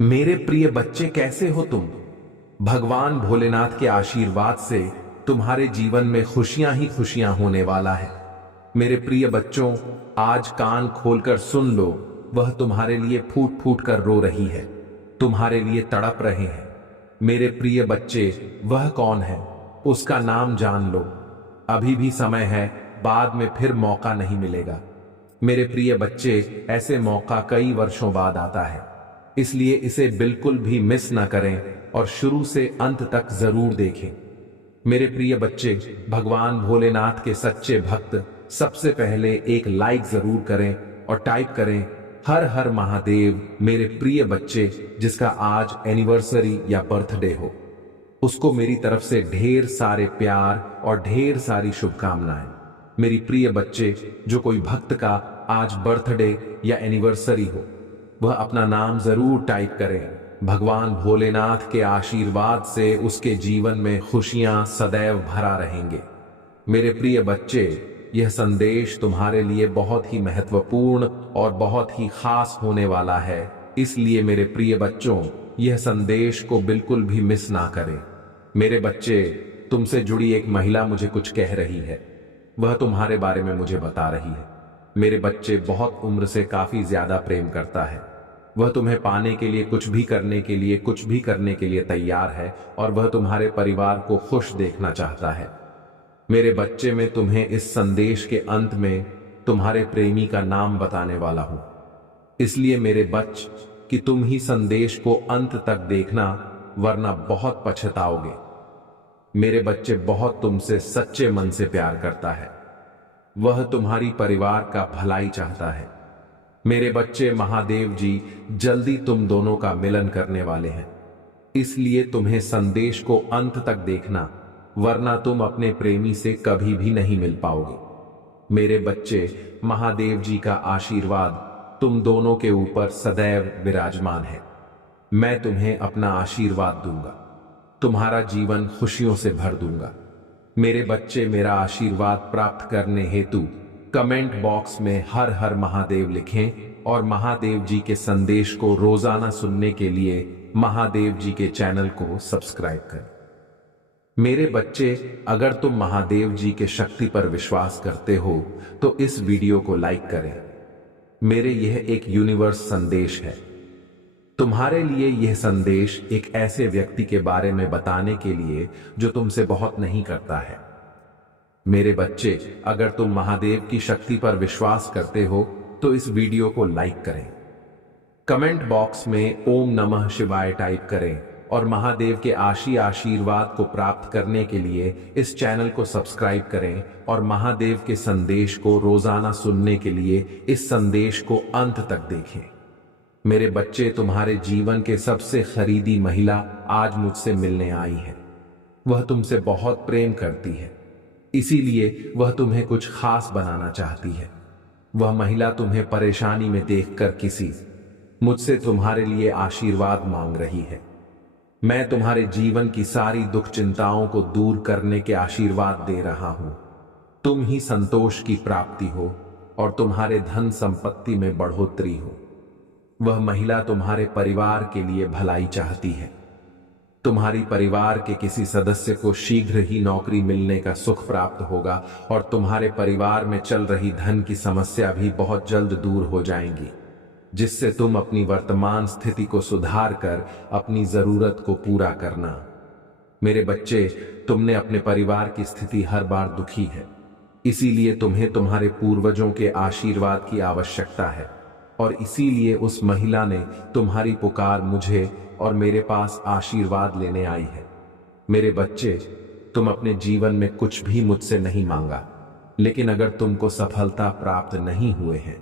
मेरे प्रिय बच्चे, कैसे हो तुम? भगवान भोलेनाथ के आशीर्वाद से तुम्हारे जीवन में खुशियां ही खुशियां होने वाला है। मेरे प्रिय बच्चों, आज कान खोलकर सुन लो। वह तुम्हारे लिए फूट फूट कर रो रही है, तुम्हारे लिए तड़प रहे हैं। मेरे प्रिय बच्चे, वह कौन है? उसका नाम जान लो। अभी भी समय है, बाद में फिर मौका नहीं मिलेगा। मेरे प्रिय बच्चे, ऐसे मौका कई वर्षों बाद आता है, इसलिए इसे बिल्कुल भी मिस ना करें और शुरू से अंत तक जरूर देखें। मेरे प्रिय बच्चे, भगवान भोलेनाथ के सच्चे भक्त सबसे पहले एक लाइक जरूर करें और टाइप करें हर हर महादेव। मेरे प्रिय बच्चे, जिसका आज एनिवर्सरी या बर्थडे हो, उसको मेरी तरफ से ढेर सारे प्यार और ढेर सारी शुभकामनाएं। मेरी प्रिय बच्चे, जो कोई भक्त का आज बर्थडे या एनिवर्सरी हो, वह अपना नाम जरूर टाइप करें। भगवान भोलेनाथ के आशीर्वाद से उसके जीवन में खुशियां सदैव भरा रहेंगे। मेरे प्रिय बच्चे, यह संदेश तुम्हारे लिए बहुत ही महत्वपूर्ण और बहुत ही खास होने वाला है, इसलिए मेरे प्रिय बच्चों, यह संदेश को बिल्कुल भी मिस ना करें। मेरे बच्चे, तुमसे जुड़ी एक महिला मुझे कुछ कह रही है, वह तुम्हारे बारे में मुझे बता रही है। मेरे बच्चे, बहुत उम्र से काफी ज्यादा प्रेम करता है। वह तुम्हें पाने के लिए कुछ भी करने के लिए कुछ भी करने के लिए तैयार है और वह तुम्हारे परिवार को खुश देखना चाहता है। मेरे बच्चे, मैं तुम्हें इस संदेश के अंत में तुम्हारे प्रेमी का नाम बताने वाला हूं, इसलिए मेरे बच्चे कि तुम ही संदेश को अंत तक देखना, वरना बहुत पछताओगे। मेरे बच्चे, बहुत तुमसे सच्चे मन से प्यार करता है। वह तुम्हारी परिवार का भलाई चाहता है। मेरे बच्चे, महादेव जी जल्दी तुम दोनों का मिलन करने वाले हैं, इसलिए तुम्हें संदेश को अंत तक देखना, वरना तुम अपने प्रेमी से कभी भी नहीं मिल पाओगे। मेरे बच्चे, महादेव जी का आशीर्वाद तुम दोनों के ऊपर सदैव विराजमान है। मैं तुम्हें अपना आशीर्वाद दूंगा, तुम्हारा जीवन खुशियों से भर दूंगा। मेरे बच्चे, मेरा आशीर्वाद प्राप्त करने हेतु कमेंट बॉक्स में हर हर महादेव लिखें और महादेव जी के संदेश को रोजाना सुनने के लिए महादेव जी के चैनल को सब्सक्राइब करें। मेरे बच्चे, अगर तुम महादेव जी के शक्ति पर विश्वास करते हो तो इस वीडियो को लाइक करें। मेरे यह एक यूनिवर्स संदेश है। तुम्हारे लिए यह संदेश एक ऐसे व्यक्ति के बारे में बताने के लिए जो तुमसे बहुत नहीं करता है। मेरे बच्चे, अगर तुम महादेव की शक्ति पर विश्वास करते हो तो इस वीडियो को लाइक करें, कमेंट बॉक्स में ओम नमः शिवाय टाइप करें और महादेव के आशीर्वाद को प्राप्त करने के लिए इस चैनल को सब्सक्राइब करें और महादेव के संदेश को रोजाना सुनने के लिए इस संदेश को अंत तक देखें। मेरे बच्चे, तुम्हारे जीवन के सबसे खरीदी महिला आज मुझसे मिलने आई है। वह तुमसे बहुत प्रेम करती है, इसीलिए वह तुम्हें कुछ खास बनाना चाहती है। वह महिला तुम्हें परेशानी में देखकर मुझसे तुम्हारे लिए आशीर्वाद मांग रही है। मैं तुम्हारे जीवन की सारी दुख चिंताओं को दूर करने के आशीर्वाद दे रहा हूं। तुम ही संतोष की प्राप्ति हो और तुम्हारे धन संपत्ति में बढ़ोतरी हो। वह महिला तुम्हारे परिवार के लिए भलाई चाहती है। तुम्हारी परिवार के किसी सदस्य को शीघ्र ही नौकरी मिलने का सुख प्राप्त होगा और तुम्हारे परिवार में चल रही धन की समस्या भी बहुत जल्द दूर हो जाएंगी, जिससे तुम अपनी वर्तमान स्थिति को सुधार कर अपनी जरूरत को पूरा करना। मेरे बच्चे, तुमने अपने परिवार की स्थिति हर बार दुखी है, इसीलिए तुम्हें तुम्हारे पूर्वजों के आशीर्वाद की आवश्यकता है और इसीलिए उस महिला ने तुम्हारी पुकार मुझे और मेरे पास आशीर्वाद लेने आई है। मेरे बच्चे, तुम अपने जीवन में कुछ भी मुझसे नहीं मांगा, लेकिन अगर तुमको सफलता प्राप्त नहीं हुए हैं,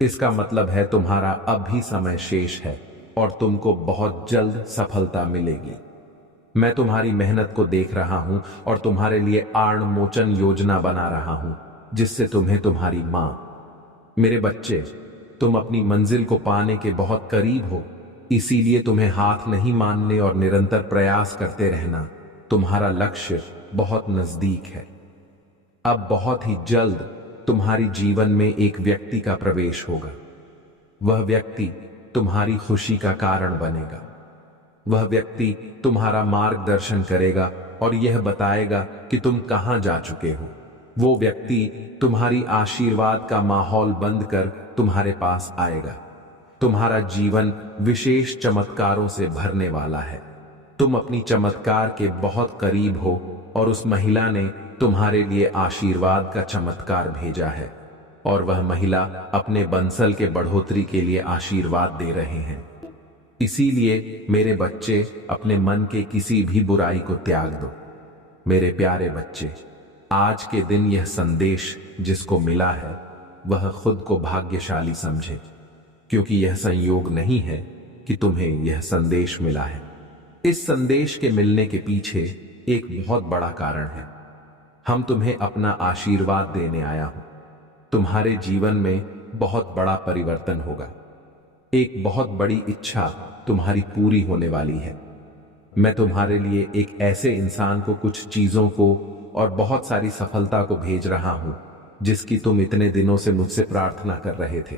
इसका मतलब है तुम्हारा अब भी समय शेष है और तुमको बहुत जल्द सफलता मिलेगी। मैं तुम्हारी मेहनत को देख रहा हूं और तुम्हारे लिए आर्ण मोचन योजना बना रहा हूं, जिससे तुम्हें तुम्हारी मां। मेरे बच्चे, तुम अपनी मंजिल को पाने के बहुत करीब हो, इसीलिए तुम्हें हाथ नहीं मानने और निरंतर प्रयास करते रहना। तुम्हारा लक्ष्य बहुत नजदीक है। अब बहुत ही जल्द तुम्हारी जीवन में एक व्यक्ति का प्रवेश होगा। वह व्यक्ति तुम्हारी खुशी का कारण बनेगा। वह व्यक्ति तुम्हारा मार्गदर्शन करेगा और यह बताएगा कि तुम कहां जा चुके हो। वो व्यक्ति तुम्हारी आशीर्वाद का माहौल बंद कर तुम्हारे पास आएगा। तुम्हारा जीवन विशेष चमत्कारों से भरने वाला है। तुम अपनी चमत्कार के बहुत करीब हो और उस महिला ने तुम्हारे लिए आशीर्वाद का चमत्कार भेजा है और वह महिला अपने बंसल के बढ़ोतरी के लिए आशीर्वाद दे रहे हैं। इसीलिए मेरे बच्चे, अपने मन के किसी भी बुराई को त्याग दो। मेरे प्यारे बच्चे, आज के दिन यह संदेश जिसको मिला है वह खुद को भाग्यशाली समझे, क्योंकि यह संयोग नहीं है कि तुम्हें यह संदेश मिला है। इस संदेश के मिलने के पीछे एक बहुत बड़ा कारण है। हम तुम्हें अपना आशीर्वाद देने आया हूं। तुम्हारे जीवन में बहुत बड़ा परिवर्तन होगा। एक बहुत बड़ी इच्छा तुम्हारी पूरी होने वाली है। मैं तुम्हारे लिए एक ऐसे इंसान को, कुछ चीजों को और बहुत सारी सफलता को भेज रहा हूं जिसकी तुम इतने दिनों से मुझसे प्रार्थना कर रहे थे,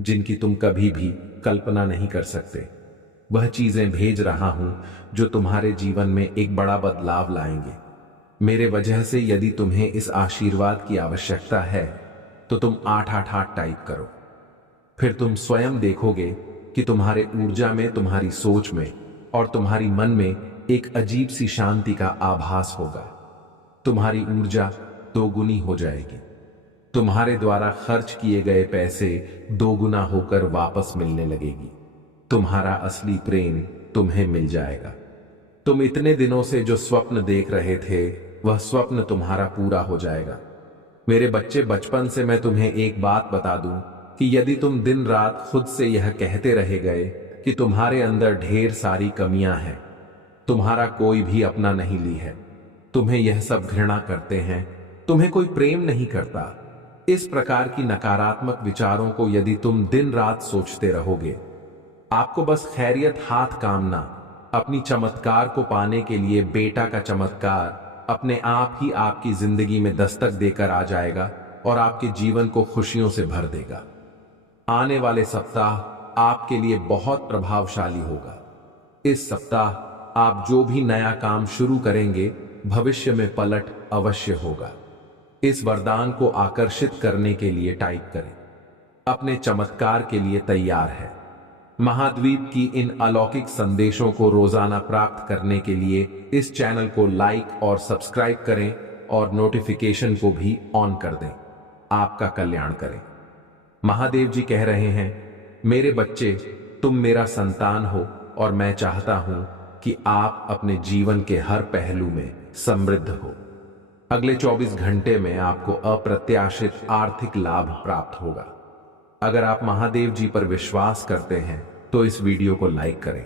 जिनकी तुम कभी भी कल्पना नहीं कर सकते। वह चीजें भेज रहा हूं जो तुम्हारे जीवन में एक बड़ा बदलाव लाएंगे। मेरे वजह से यदि तुम्हें इस आशीर्वाद की आवश्यकता है तो तुम 888 टाइप करो। फिर तुम स्वयं देखोगे कि तुम्हारे ऊर्जा में, तुम्हारी सोच में और तुम्हारी मन में एक अजीब सी शांति का आभास होगा। तुम्हारी ऊर्जा दोगुनी हो जाएगी। तुम्हारे द्वारा खर्च किए गए पैसे दोगुना होकर वापस मिलने लगेगी। तुम्हारा असली प्रेम तुम्हें मिल जाएगा। तुम इतने दिनों से जो स्वप्न देख रहे थे वह स्वप्न तुम्हारा पूरा हो जाएगा। मेरे बच्चे, बचपन से मैं तुम्हें एक बात बता दूं कि यदि तुम दिन रात खुद से यह कहते रह गए कि तुम्हारे अंदर ढेर सारी कमियां हैं, तुम्हारा कोई भी अपना नहीं ली है, तुम्हें यह सब घृणा करते हैं, तुम्हें कोई प्रेम नहीं करता, इस प्रकार की नकारात्मक विचारों को यदि तुम दिन रात सोचते रहोगे, आपको बस खैरियत हाथ कामना, अपनी चमत्कार को पाने के लिए बेटा का चमत्कार अपने आप ही आपकी जिंदगी में दस्तक देकर आ जाएगा और आपके जीवन को खुशियों से भर देगा। आने वाले सप्ताह आपके लिए बहुत प्रभावशाली होगा। इस सप्ताह आप जो भी नया काम शुरू करेंगे भविष्य में पलट अवश्य होगा। इस वरदान को आकर्षित करने के लिए टाइप करें, अपने चमत्कार के लिए तैयार है। महाद्वीप की इन अलौकिक संदेशों को रोजाना प्राप्त करने के लिए इस चैनल को लाइक और सब्सक्राइब करें और नोटिफिकेशन को भी ऑन कर दें। आपका कल्याण करें। महादेव जी कह रहे हैं, मेरे बच्चे, तुम मेरा संतान हो और मैं चाहता हूं कि आप अपने जीवन के हर पहलू में समृद्ध हो। अगले 24 घंटे में आपको अप्रत्याशित आर्थिक लाभ प्राप्त होगा। अगर आप महादेव जी पर विश्वास करते हैं तो इस वीडियो को लाइक करें।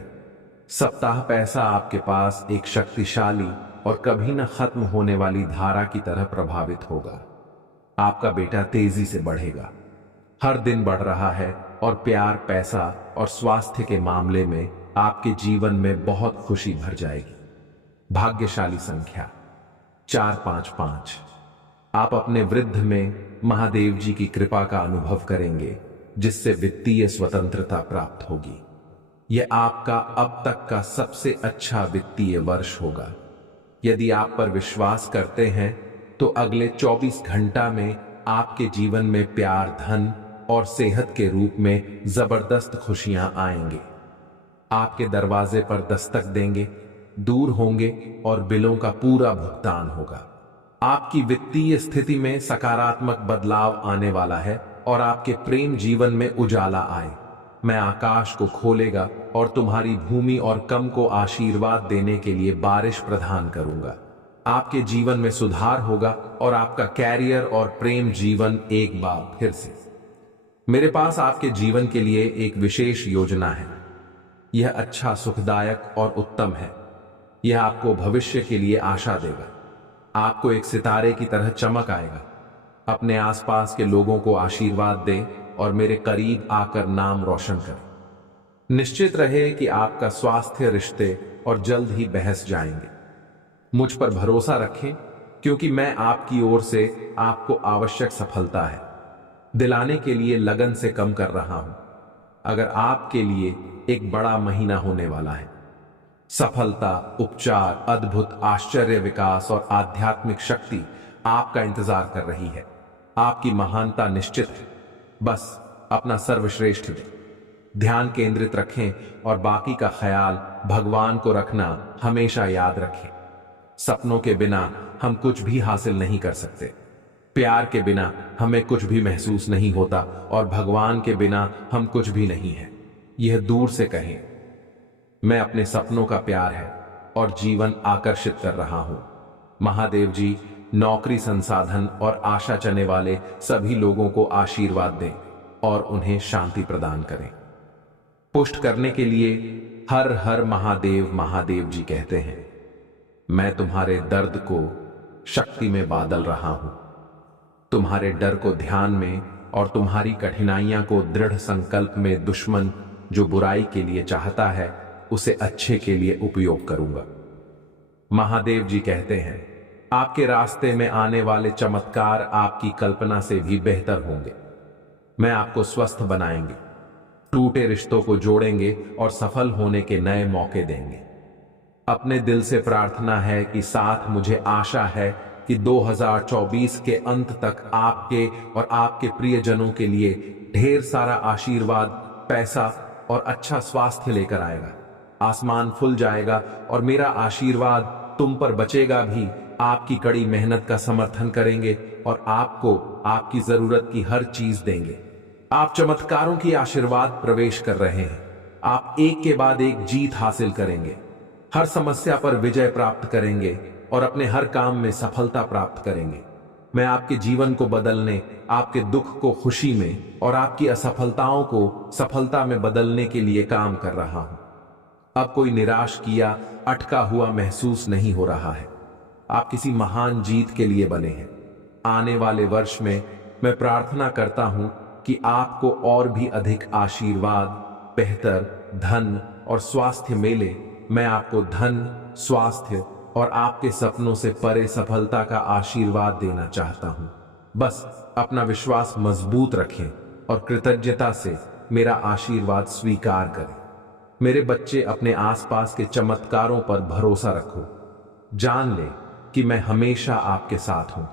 सप्ताह पैसा आपके पास एक शक्तिशाली और कभी न खत्म होने वाली धारा की तरह प्रभावित होगा। आपका बेटा तेजी से बढ़ेगा, हर दिन बढ़ रहा है और प्यार, पैसा और स्वास्थ्य के मामले में आपके जीवन में बहुत खुशी भर जाएगी। भाग्यशाली संख्या 455। आप अपने वृद्ध में महादेव जी की कृपा का अनुभव करेंगे, जिससे वित्तीय स्वतंत्रता प्राप्त होगी। यह आपका अब तक का सबसे अच्छा वित्तीय वर्ष होगा। यदि आप पर विश्वास करते हैं तो अगले 24 घंटा में आपके जीवन में प्यार, धन और सेहत के रूप में जबरदस्त खुशियां आएंगे। आपके दरवाजे पर दस्तक देंगे, दूर होंगे और बिलों का पूरा भुगतान होगा। आपकी वित्तीय स्थिति में सकारात्मक बदलाव आने वाला है और आपके प्रेम जीवन में उजाला आए। मैं आकाश को खोलेगा और तुम्हारी भूमि और कम को आशीर्वाद देने के लिए बारिश प्रदान करूंगा। आपके जीवन में सुधार होगा और आपका कैरियर और प्रेम जीवन एक बार फिर से। मेरे पास आपके जीवन के लिए एक विशेष योजना है। यह अच्छा, सुखदायक और उत्तम है। यह आपको भविष्य के लिए आशा देगा। आपको एक सितारे की तरह चमक आएगा। अपने आसपास के लोगों को आशीर्वाद दें और मेरे करीब आकर नाम रोशन करें। निश्चित रहे कि आपका स्वास्थ्य, रिश्ते और जल्द ही बहस जाएंगे। मुझ पर भरोसा रखें, क्योंकि मैं आपकी ओर से आपको आवश्यक सफलता है दिलाने के लिए लगन से कम कर रहा हूं। अगर आपके लिए एक बड़ा महीना होने वाला है। सफलता, उपचार, अद्भुत आश्चर्य, विकास और आध्यात्मिक शक्ति आपका इंतजार कर रही है। आपकी महानता निश्चित है। बस अपना सर्वश्रेष्ठ दें, ध्यान केंद्रित रखें और बाकी का ख्याल भगवान को रखना हमेशा याद रखें। सपनों के बिना हम कुछ भी हासिल नहीं कर सकते। प्यार के बिना हमें कुछ भी महसूस नहीं होता और भगवान के बिना हम कुछ भी नहीं है। यह दूर से कहें, मैं अपने सपनों का प्यार है और जीवन आकर्षित कर रहा हूं। महादेव जी नौकरी, संसाधन और आशा चने वाले सभी लोगों को आशीर्वाद दें और उन्हें शांति प्रदान करें। पुष्ट करने के लिए हर हर महादेव महादेव जी कहते हैं। मैं तुम्हारे दर्द को शक्ति में बादल रहा हूं, तुम्हारे डर को ध्यान में और तुम्हारी कठिनाइयां को दृढ़ संकल्प में दुश्मन जो बुराई के लिए चाहता है उसे अच्छे के लिए उपयोग करूंगा। महादेव जी कहते हैं, आपके रास्ते में आने वाले चमत्कार आपकी कल्पना से भी बेहतर होंगे। मैं आपको स्वस्थ बनाएंगे, टूटे रिश्तों को जोड़ेंगे और सफल होने के नए मौके देंगे। अपने दिल से प्रार्थना है कि साथ मुझे आशा है कि 2024 के अंत तक आपके और आपके प्रियजनों के लिए ढेर सारा आशीर्वाद, पैसा और अच्छा स्वास्थ्य लेकर आएगा। आसमान खुल जाएगा और मेरा आशीर्वाद तुम पर बचेगा भी। आपकी कड़ी मेहनत का समर्थन करेंगे और आपको आपकी जरूरत की हर चीज देंगे। आप चमत्कारों की आशीर्वाद प्रवेश कर रहे हैं। आप एक के बाद एक जीत हासिल करेंगे, हर समस्या पर विजय प्राप्त करेंगे और अपने हर काम में सफलता प्राप्त करेंगे। मैं आपके जीवन को बदलने, आपके दुख को खुशी में और आपकी असफलताओं को सफलता में बदलने के लिए काम कर रहा हूं। अब कोई निराश किया, अटका हुआ महसूस नहीं हो रहा है। आप किसी महान जीत के लिए बने हैं। आने वाले वर्ष में मैं प्रार्थना करता हूं कि आपको और भी अधिक आशीर्वाद, बेहतर धन और स्वास्थ्य मिले। मैं आपको धन, स्वास्थ्य और आपके सपनों से परे सफलता का आशीर्वाद देना चाहता हूं। बस अपना विश्वास मजबूत रखें और कृतज्ञता से मेरा आशीर्वाद स्वीकार करें। मेरे बच्चे, अपने आसपास के चमत्कारों पर भरोसा रखो। जान ले कि मैं हमेशा आपके साथ हूं।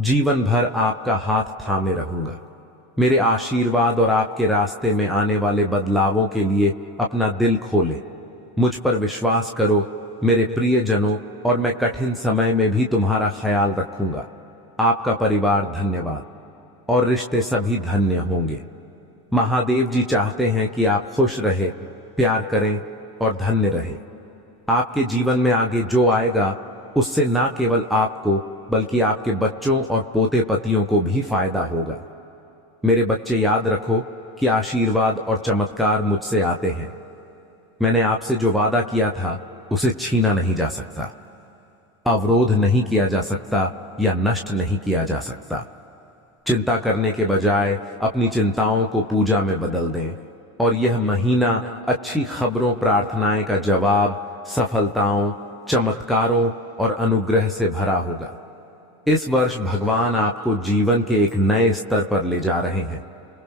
जीवन भर आपका हाथ थामे रहूंगा। मेरे आशीर्वाद और आपके रास्ते में आने वाले बदलावों के लिए अपना दिल खोले। मुझ पर विश्वास करो मेरे प्रियजनों, और मैं कठिन समय में भी तुम्हारा ख्याल रखूंगा। आपका परिवार धन्यवाद और रिश्ते सभी धन्य होंगे। महादेव जी चाहते हैं कि आप खुश रहे, प्यार करें और धन्य रहें। आपके जीवन में आगे जो आएगा उससे ना केवल आपको बल्कि आपके बच्चों और पोते पतियों को भी फायदा होगा। मेरे बच्चे, याद रखो कि आशीर्वाद और चमत्कार मुझसे आते हैं। मैंने आपसे जो वादा किया था उसे छीना नहीं जा सकता, अवरोध नहीं किया जा सकता या नष्ट नहीं किया जा सकता। चिंता करने के बजाय अपनी चिंताओं को पूजा में बदल दें और यह महीना अच्छी खबरों, प्रार्थनाएं का जवाब, सफलताओं, चमत्कारों और अनुग्रह से भरा होगा। इस वर्ष भगवान आपको जीवन के एक नए स्तर पर ले जा रहे हैं।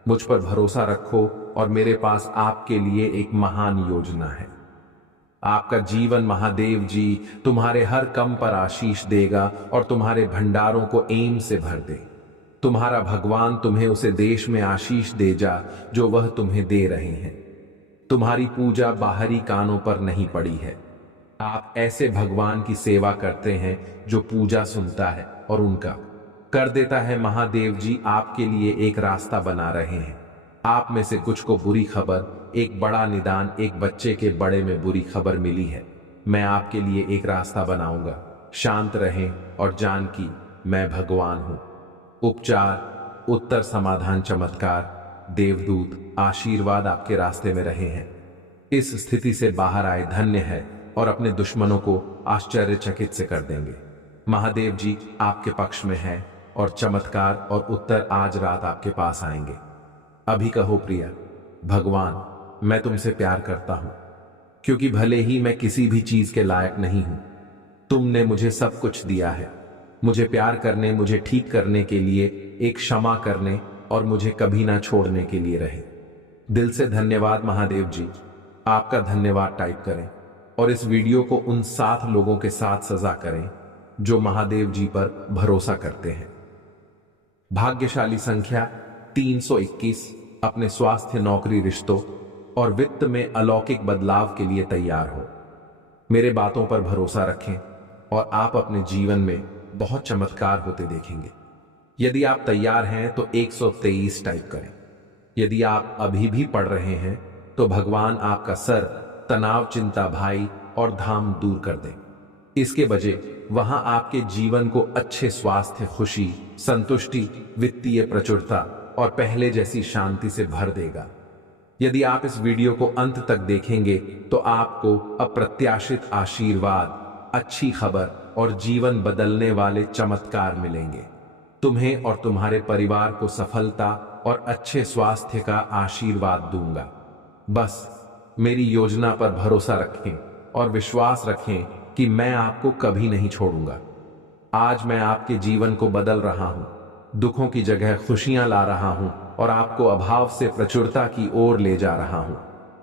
मुझ पर भरोसा रखो और मेरे पास आपके लिए एक महान योजना है। आपका जीवन महादेव जी तुम्हारे हर कम पर आशीष देगा और तुम्हारे भंडारों को एम से भर दे। तुम्हारा भगवान तुम्हें उसे देश में आशीष दे जा जो वह तुम्हें दे रहे हैं। तुम्हारी पूजा बाहरी कानों पर नहीं पड़ी है। आप ऐसे भगवान की सेवा करते हैं जो पूजा सुनता है और उनका कर देता है। महादेव जी आपके लिए एक रास्ता बना रहे हैं। आप में से कुछ को बुरी खबर, एक बड़ा निदान, एक बच्चे के बड़े में बुरी खबर मिली है। मैं आपके लिए एक रास्ता बनाऊंगा। शांत रहें और जान कि मैं भगवान हूं। उपचार, उत्तर, समाधान, चमत्कार, देवदूत, आशीर्वाद आपके रास्ते में रहे हैं। इस स्थिति से बाहर आए धन्य है और अपने दुश्मनों को आश्चर्यचकित से कर देंगे। महादेव जी आपके पक्ष में है और चमत्कार और उत्तर आज रात आपके पास आएंगे। अभी कहो, प्रिया, भगवान, मैं तुमसे प्यार करता हूं, क्योंकि भले ही मैं किसी भी चीज के लायक नहीं हूं, तुमने मुझे सब कुछ दिया है। मुझे प्यार करने, मुझे ठीक करने के लिए, एक क्षमा करने और मुझे कभी ना छोड़ने के लिए रहे। दिल से धन्यवाद महादेव जी। आपका धन्यवाद टाइप करें और इस वीडियो को उन 7 लोगों के साथ सजा करें जो महादेव जी पर भरोसा करते हैं। भाग्यशाली संख्या 321 अपने स्वास्थ्य, नौकरी, रिश्तों और वित्त में अलौकिक बदलाव के लिए तैयार हो। मेरे बातों पर भरोसा रखें और आप अपने जीवन में बहुत चमत्कार होते देखेंगे। यदि आप तैयार हैं तो 123 टाइप करें। यदि आप अभी भी पढ़ रहे हैं तो भगवान आपका सर, तनाव, चिंता, भाई और धाम दूर कर दें। इसके बजाय वहां आपके जीवन को अच्छे स्वास्थ्य, खुशी, संतुष्टि, वित्तीय प्रचुरता और पहले जैसी शांति से भर देगा। यदि आप इस वीडियो को अंत तक देखेंगे तो आपको अप्रत्याशित आशीर्वाद, अच्छी खबर और जीवन बदलने वाले चमत्कार मिलेंगे। तुम्हें और तुम्हारे परिवार को सफलता और अच्छे स्वास्थ्य का आशीर्वाद दूंगा। बस मेरी योजना पर भरोसा रखें और विश्वास रखें कि मैं आपको कभी नहीं छोड़ूंगा। आज मैं आपके जीवन को बदल रहा हूं, दुखों की जगह खुशियां ला रहा हूं और आपको अभाव से प्रचुरता की ओर ले जा रहा हूं।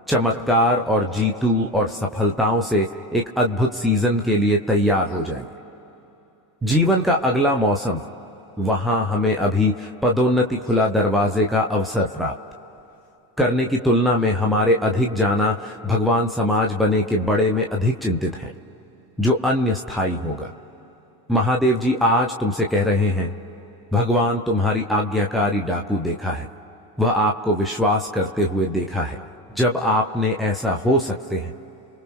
चमत्कार और जीतू और सफलताओं से एक अद्भुत सीजन के लिए तैयार हो जाएं। जीवन का अगला मौसम, वहां हमें अभी पदोन्नति, खुला दरवाजे का अवसर प्राप्त करने की तुलना में हमारे अधिक जाना भगवान समाज बने के बड़े में अधिक चिंतित हैं, जो अन्य स्थायी होगा। महादेव जी आज तुमसे कह रहे हैं, भगवान तुम्हारी आज्ञाकारी डाकू देखा है। वह आपको विश्वास करते हुए देखा है जब आपने ऐसा हो सकते हैं।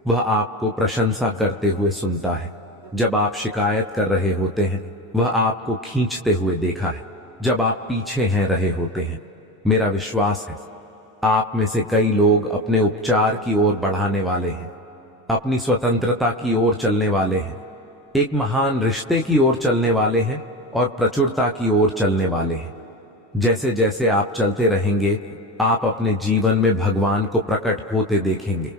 वह आपको प्रशंसा करते हुए सुनता है जब आप शिकायत कर रहे होते हैं। वह आपको खींचते हुए देखा है जब आप पीछे हैं रहे होते हैं। मेरा विश्वास है आप में से कई लोग अपने उपचार की ओर बढ़ाने वाले हैं, अपनी स्वतंत्रता की ओर चलने वाले हैं, एक महान रिश्ते की ओर चलने वाले हैं और प्रचुरता की ओर चलने वाले हैं। जैसे जैसे आप चलते रहेंगे आप अपने जीवन में भगवान को प्रकट होते देखेंगे।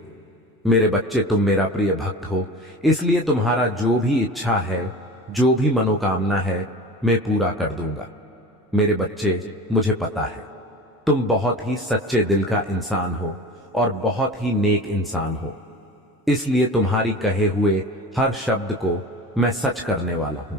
मेरे बच्चे, तुम मेरा प्रिय भक्त हो, इसलिए तुम्हारा जो भी इच्छा है, जो भी मनोकामना है, मैं पूरा कर दूंगा। मेरे बच्चे, मुझे पता है तुम बहुत ही सच्चे दिल का इंसान हो और बहुत ही नेक इंसान हो, इसलिए तुम्हारी कहे हुए हर शब्द को मैं सच करने वाला हूं।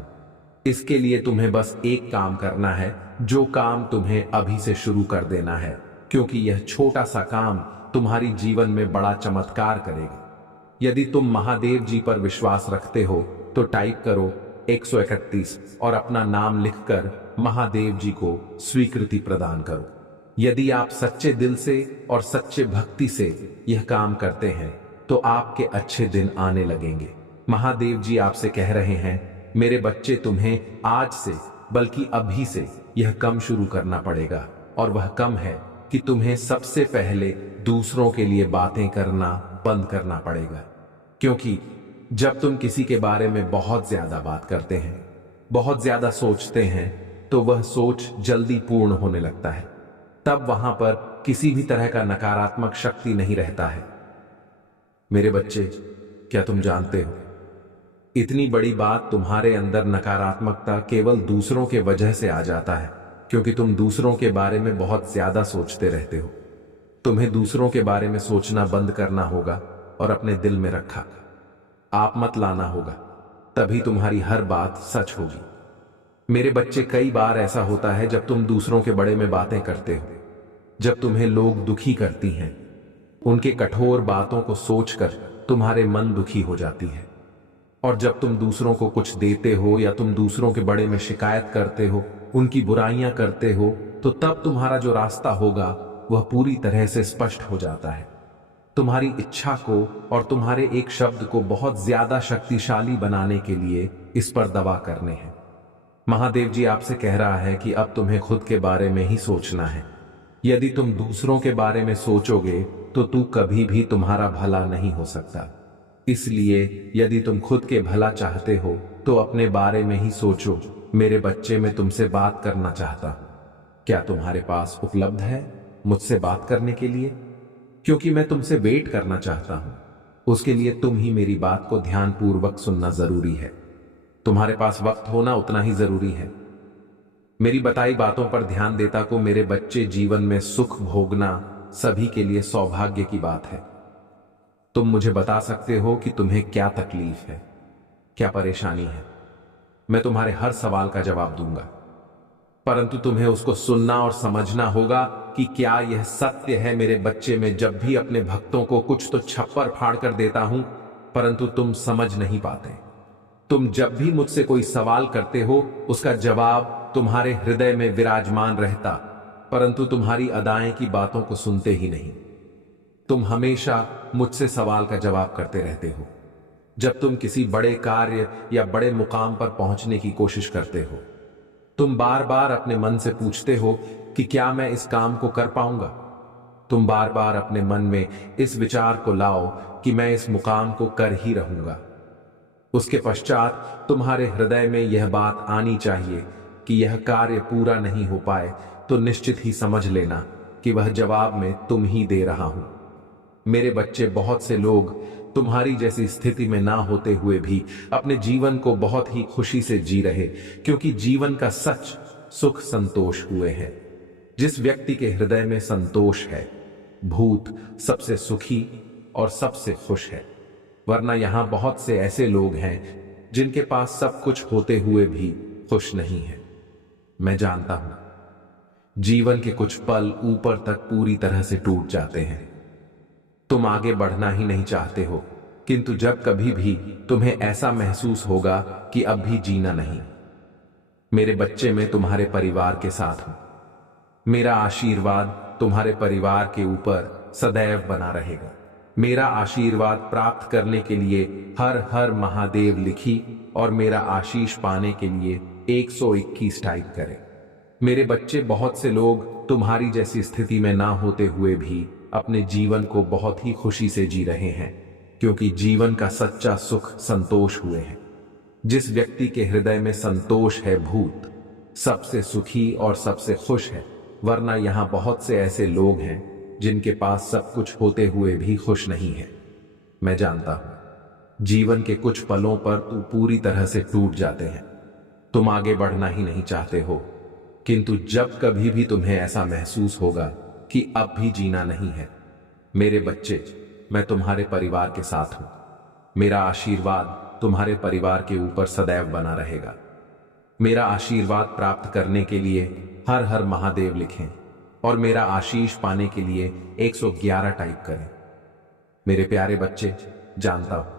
इसके लिए तुम्हें बस एक काम करना है, जो काम तुम्हें अभी से शुरू कर देना है, क्योंकि यह छोटा सा काम तुम्हारी जीवन में बड़ा चमत्कार करेगा। यदि तुम महादेव जी पर विश्वास रखते हो तो टाइप करो 131 और अपना नाम लिखकर महादेव जी को स्वीकृति प्रदान करो। यदि आप सच्चे दिल से और सच्चे भक्ति से यह काम करते हैं तो आपके अच्छे दिन आने लगेंगे। महादेव जी आपसे कह रहे हैं, मेरे बच्चे, तुम्हें आज से बल्कि अभी से यह कम शुरू करना पड़ेगा, और वह कम है कि तुम्हें सबसे पहले दूसरों के लिए बातें करना बंद करना पड़ेगा। क्योंकि जब तुम किसी के बारे में बहुत ज्यादा बात करते हैं, बहुत ज्यादा सोचते हैं, तो वह सोच जल्दी पूर्ण होने लगता है। तब वहां पर किसी भी तरह का नकारात्मक शक्ति नहीं रहता है। मेरे बच्चे, क्या तुम जानते हो, इतनी बड़ी बात तुम्हारे अंदर नकारात्मकता केवल दूसरों के वजह से आ जाता है, क्योंकि तुम दूसरों के बारे में बहुत ज्यादा सोचते रहते हो। तुम्हें दूसरों के बारे में सोचना बंद करना होगा और अपने दिल में रखा आप मत लाना होगा, तभी तुम्हारी हर बात सच होगी। मेरे बच्चे, कई बार ऐसा होता है जब तुम दूसरों के बड़े में बातें करते हो, जब तुम्हें लोग दुखी करती हैं, उनके कठोर बातों को सोचकर तुम्हारे मन दुखी हो जाती है। और जब तुम दूसरों को कुछ देते हो या तुम दूसरों के बड़े में शिकायत करते हो, उनकी बुराइयां करते हो, तो तब तुम्हारा जो रास्ता होगा वह पूरी तरह से स्पष्ट हो जाता है। तुम्हारी इच्छा को और तुम्हारे एक शब्द को बहुत ज्यादा शक्तिशाली बनाने के लिए इस पर दवा करने हैं। महादेव जी आपसे कह रहा है कि अब तुम्हें खुद के बारे में ही सोचना है। यदि तुम दूसरों के बारे में सोचोगे तो तू कभी भी तुम्हारा भला नहीं हो सकता। इसलिए यदि तुम खुद के भला चाहते हो तो अपने बारे में ही सोचो। मेरे बच्चे, मैं तुमसे बात करना चाहता हूं, क्या तुम्हारे पास उपलब्ध है मुझसे बात करने के लिए? क्योंकि मैं तुमसे वेट करना चाहता हूं, उसके लिए तुम ही मेरी बात को ध्यानपूर्वक सुनना जरूरी है। तुम्हारे पास वक्त होना उतना ही जरूरी है। मेरी बताई बातों पर ध्यान देता को मेरे बच्चे जीवन में सुख भोगना, सभी के लिए सौभाग्य की बात है। तुम मुझे बता सकते हो कि तुम्हें क्या तकलीफ है, क्या परेशानी है। मैं तुम्हारे हर सवाल का जवाब दूंगा, परंतु तुम्हें उसको सुनना और समझना होगा कि क्या यह सत्य है। मेरे बच्चे, मैं जब भी अपने भक्तों को कुछ तो छप्पर फाड़ कर देता हूं, परंतु तुम समझ नहीं पाते। तुम जब भी मुझसे कोई सवाल करते हो, उसका जवाब तुम्हारे हृदय में विराजमान रहता, परंतु तुम्हारी अदाएं की बातों को सुनते ही नहीं। तुम हमेशा मुझसे सवाल का जवाब करते रहते हो जब तुम किसी बड़े कार्य या बड़े मुकाम पर पहुंचने की कोशिश करते हो। तुम बार बार अपने मन से पूछते हो कि क्या मैं इस काम को कर पाऊंगा। तुम बार बार अपने मन में इस विचार को लाओ कि मैं इस मुकाम को कर ही रहूंगा। उसके पश्चात तुम्हारे हृदय में यह बात आनी चाहिए कि यह कार्य पूरा नहीं हो पाए तो निश्चित ही समझ लेना कि वह जवाब मैं तुम ही दे रहा हूं। मेरे बच्चे, बहुत से लोग तुम्हारी जैसी स्थिति में ना होते हुए भी अपने जीवन को बहुत ही खुशी से जी रहे, क्योंकि जीवन का सच सुख संतोष हुए हैं। जिस व्यक्ति के हृदय में संतोष है, भूत सबसे सुखी और सबसे खुश है। वरना यहां बहुत से ऐसे लोग हैं जिनके पास सब कुछ होते हुए भी खुश नहीं है। मैं जानता हूं जीवन के कुछ पल ऊपर तक पूरी तरह से टूट जाते हैं। तुम आगे बढ़ना ही नहीं चाहते हो, किंतु जब कभी भी तुम्हें ऐसा महसूस होगा कि अब भी जीना नहीं, मेरे बच्चे, मैं तुम्हारे परिवार के साथ हूं। मेरा आशीर्वाद तुम्हारे परिवार के ऊपर सदैव बना रहेगा। मेरा आशीर्वाद प्राप्त करने के लिए हर हर महादेव लिखी और मेरा आशीष पाने के लिए 121 टाइप करें। मेरे बच्चे, बहुत से लोग तुम्हारी जैसी स्थिति में ना होते हुए भी अपने जीवन को बहुत ही खुशी से जी रहे हैं, क्योंकि जीवन का सच्चा सुख संतोष हुए हैं। जिस व्यक्ति के हृदय में संतोष है, भूत सबसे सुखी और सबसे खुश है। वरना यहां बहुत से ऐसे लोग हैं जिनके पास सब कुछ होते हुए भी खुश नहीं है। मैं जानता हूं जीवन के कुछ पलों पर तू पूरी तरह से टूट जाते हैं। तुम आगे बढ़ना ही नहीं चाहते हो, किंतु जब कभी भी तुम्हें ऐसा महसूस होगा कि अब भी जीना नहीं है, मेरे बच्चे, मैं तुम्हारे परिवार के साथ हूं। मेरा आशीर्वाद तुम्हारे परिवार के ऊपर सदैव बना रहेगा। मेरा आशीर्वाद प्राप्त करने के लिए हर हर महादेव लिखें और मेरा आशीष पाने के लिए 111 टाइप करें। मेरे प्यारे बच्चे, जानता हूं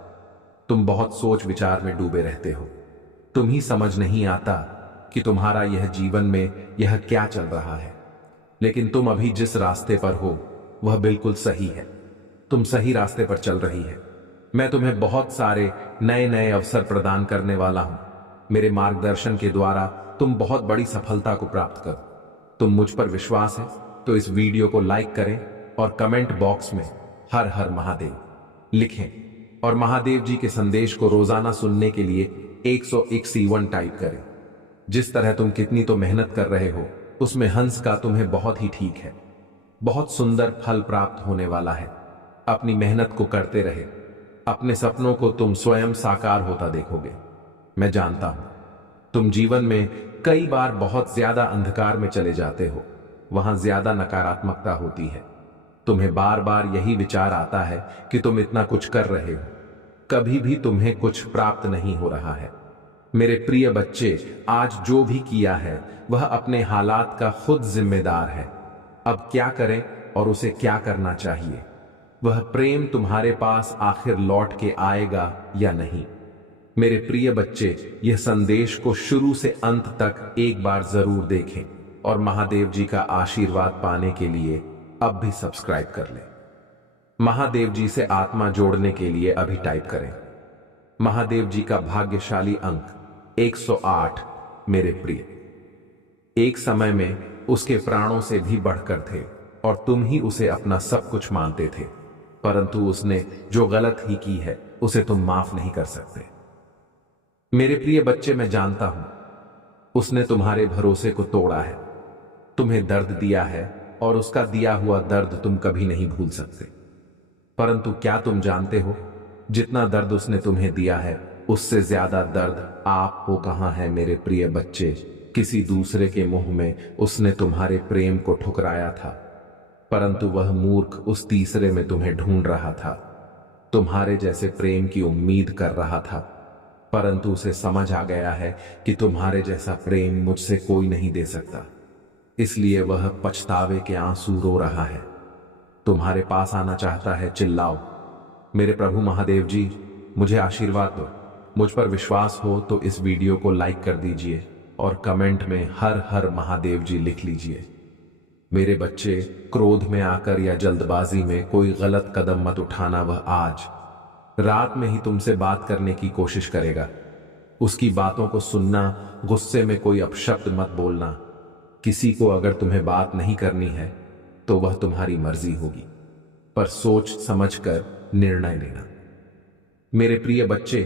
तुम बहुत सोच विचार में डूबे रहते हो। तुम ही समझ नहीं आता कि तुम्हारा यह जीवन में यह क्या चल रहा है, लेकिन तुम अभी जिस रास्ते पर हो वह बिल्कुल सही है। तुम सही रास्ते पर चल रही है। मैं तुम्हें बहुत सारे नए नए अवसर प्रदान करने वाला हूं। मेरे मार्गदर्शन के द्वारा तुम बहुत बड़ी सफलता को प्राप्त करो। तुम मुझ पर विश्वास है तो इस वीडियो को लाइक करें और कमेंट बॉक्स में हर हर महादेव लिखें और महादेव जी के संदेश को रोजाना सुनने के लिए 161 टाइप करें। जिस तरह तुम कितनी तो मेहनत कर रहे हो, उसमें हंस का तुम्हें बहुत ही ठीक है। बहुत सुंदर फल प्राप्त होने वाला है। अपनी मेहनत को करते रहे। अपने सपनों को तुम स्वयं साकार होता देखोगे। मैं जानता हूं तुम जीवन में कई बार बहुत ज्यादा अंधकार में चले जाते हो, वहां ज्यादा नकारात्मकता होती है। तुम्हें बार बार यही विचार आता है कि तुम इतना कुछ कर रहे हो, कभी भी तुम्हें कुछ प्राप्त नहीं हो रहा है। मेरे प्रिय बच्चे, आज जो भी किया है वह अपने हालात का खुद जिम्मेदार है। अब क्या करें और उसे क्या करना चाहिए, वह प्रेम तुम्हारे पास आखिर लौट के आएगा या नहीं। मेरे प्रिय बच्चे, यह संदेश को शुरू से अंत तक एक बार जरूर देखें और महादेव जी का आशीर्वाद पाने के लिए अब भी सब्सक्राइब कर लें। महादेव जी से आत्मा जोड़ने के लिए अभी टाइप करें महादेव जी का भाग्यशाली अंक 108। मेरे प्रिय, एक समय में उसके प्राणों से भी बढ़कर थे और तुम ही उसे अपना सब कुछ मानते थे, परंतु उसने जो गलत ही की है उसे तुम माफ नहीं कर सकते। मेरे प्रिय बच्चे, मैं जानता हूं उसने तुम्हारे भरोसे को तोड़ा है, तुम्हें दर्द दिया है और उसका दिया हुआ दर्द तुम कभी नहीं भूल सकते। परंतु क्या तुम जानते हो, जितना दर्द उसने तुम्हें दिया है उससे ज्यादा दर्द आप हो कहां है। मेरे प्रिय बच्चे, किसी दूसरे के मुंह में उसने तुम्हारे प्रेम को ठुकराया था। परंतु वह मूर्ख उस तीसरे में तुम्हें ढूंढ रहा था, तुम्हारे जैसे प्रेम की उम्मीद कर रहा था, परंतु उसे समझ आ गया है कि तुम्हारे जैसा प्रेम मुझसे कोई नहीं दे सकता। इसलिए वह पछतावे के आंसू रो रहा है, तुम्हारे पास आना चाहता है। चिल्लाओ, मेरे प्रभु महादेव जी, मुझे आशीर्वाद दो। मुझ पर विश्वास हो तो इस वीडियो को लाइक कर दीजिए और कमेंट में हर हर महादेव जी लिख लीजिए। मेरे बच्चे, क्रोध में आकर या जल्दबाजी में कोई गलत कदम मत उठाना। वह आज रात में ही तुमसे बात करने की कोशिश करेगा। उसकी बातों को सुनना, गुस्से में कोई अपशब्द मत बोलना। किसी को अगर तुम्हें बात नहीं करनी है तो वह तुम्हारी मर्जी होगी, पर सोच समझकर निर्णय लेना। मेरे प्रिय बच्चे,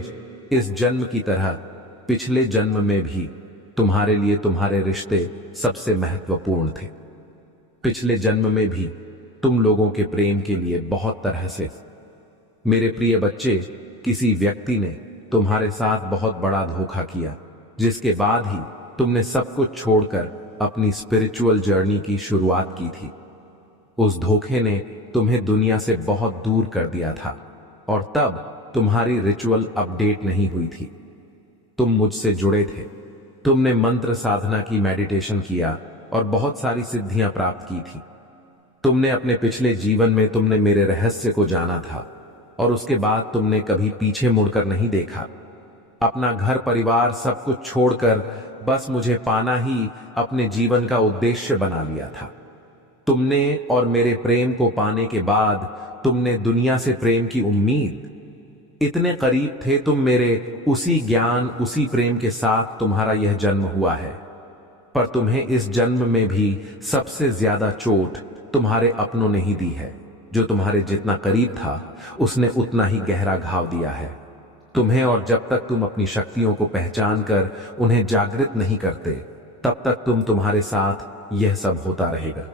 इस जन्म की तरह पिछले जन्म में भी तुम्हारे लिए तुम्हारे रिश्ते सबसे महत्वपूर्ण थे। पिछले जन्म में भी तुम लोगों के प्रेम के लिए बहुत तरह से। मेरे प्रिय बच्चे, किसी व्यक्ति ने तुम्हारे साथ बहुत बड़ा धोखा किया, जिसके बाद ही तुमने सब कुछ छोड़कर अपनी स्पिरिचुअल जर्नी की शुरुआत की थी। उस धोखे ने तुम्हें दुनिया से बहुत दूर कर दिया था और तब तुम्हारी रिचुअल अपडेट नहीं हुई थी। तुम मुझसे जुड़े थे, तुमने मंत्र साधना की, मेडिटेशन किया और बहुत सारी सिद्धियां प्राप्त की थी। तुमने अपने पिछले जीवन में तुमने मेरे रहस्य को जाना था और उसके बाद तुमने कभी पीछे मुड़कर नहीं देखा। अपना घर परिवार सब कुछ छोड़कर बस मुझे पाना ही अपने जीवन का उद्देश्य बना लिया था। तुमने और मेरे प्रेम को पाने के बाद तुमने दुनिया से प्रेम की उम्मीद, इतने करीब थे तुम मेरे, उसी ज्ञान उसी प्रेम के साथ तुम्हारा यह जन्म हुआ है। पर तुम्हें इस जन्म में भी सबसे ज्यादा चोट तुम्हारे अपनों ने ही दी है। जो तुम्हारे जितना करीब था उसने उतना ही गहरा घाव दिया है तुम्हें। और जब तक तुम अपनी शक्तियों को पहचान कर उन्हें जागृत नहीं करते, तब तक तुम्हारे साथ यह सब होता रहेगा।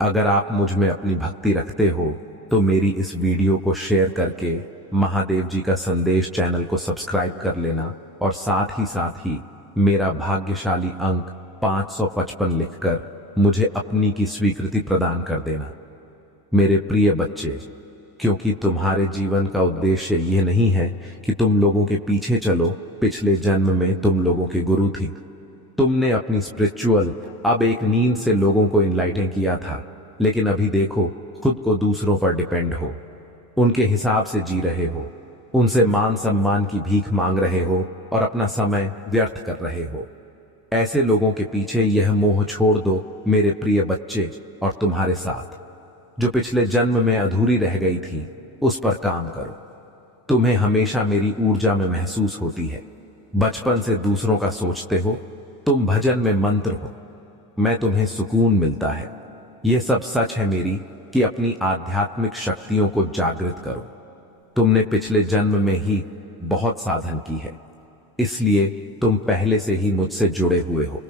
अगर आप मुझ में अपनी भक्ति रखते हो तो मेरी इस वीडियो को शेयर करके महादेव जी का संदेश चैनल को सब्सक्राइब कर लेना और साथ ही मेरा भाग्यशाली अंक 555 लिखकर मुझे अपनी की स्वीकृति प्रदान कर देना। मेरे प्रिय बच्चे, क्योंकि तुम्हारे जीवन का उद्देश्य यह नहीं है कि तुम लोगों के पीछे चलो। पिछले जन्म में तुम लोगों के गुरु थी। तुमने अपनी स्पिरिचुअल अब एक नींद से लोगों को इनलाइटन किया था, लेकिन अभी देखो खुद को दूसरों पर डिपेंड हो, उनके हिसाब से जी रहे हो, उनसे मान सम्मान की भीख मांग रहे हो और अपना समय व्यर्थ कर रहे हो। ऐसे लोगों के पीछे यह मोह छोड़ दो मेरे प्रिय बच्चे, और तुम्हारे साथ जो पिछले जन्म में अधूरी रह गई थी उस पर काम करो। तुम्हें हमेशा मेरी ऊर्जा में महसूस होती है। बचपन से दूसरों का सोचते हो, तुम भजन में मंत्र हो, मैं तुम्हें सुकून मिलता है। यह सब सच है मेरी कि अपनी आध्यात्मिक शक्तियों को जागृत करो। तुमने पिछले जन्म में ही बहुत साधन की है, इसलिए तुम पहले से ही मुझसे जुड़े हुए हो।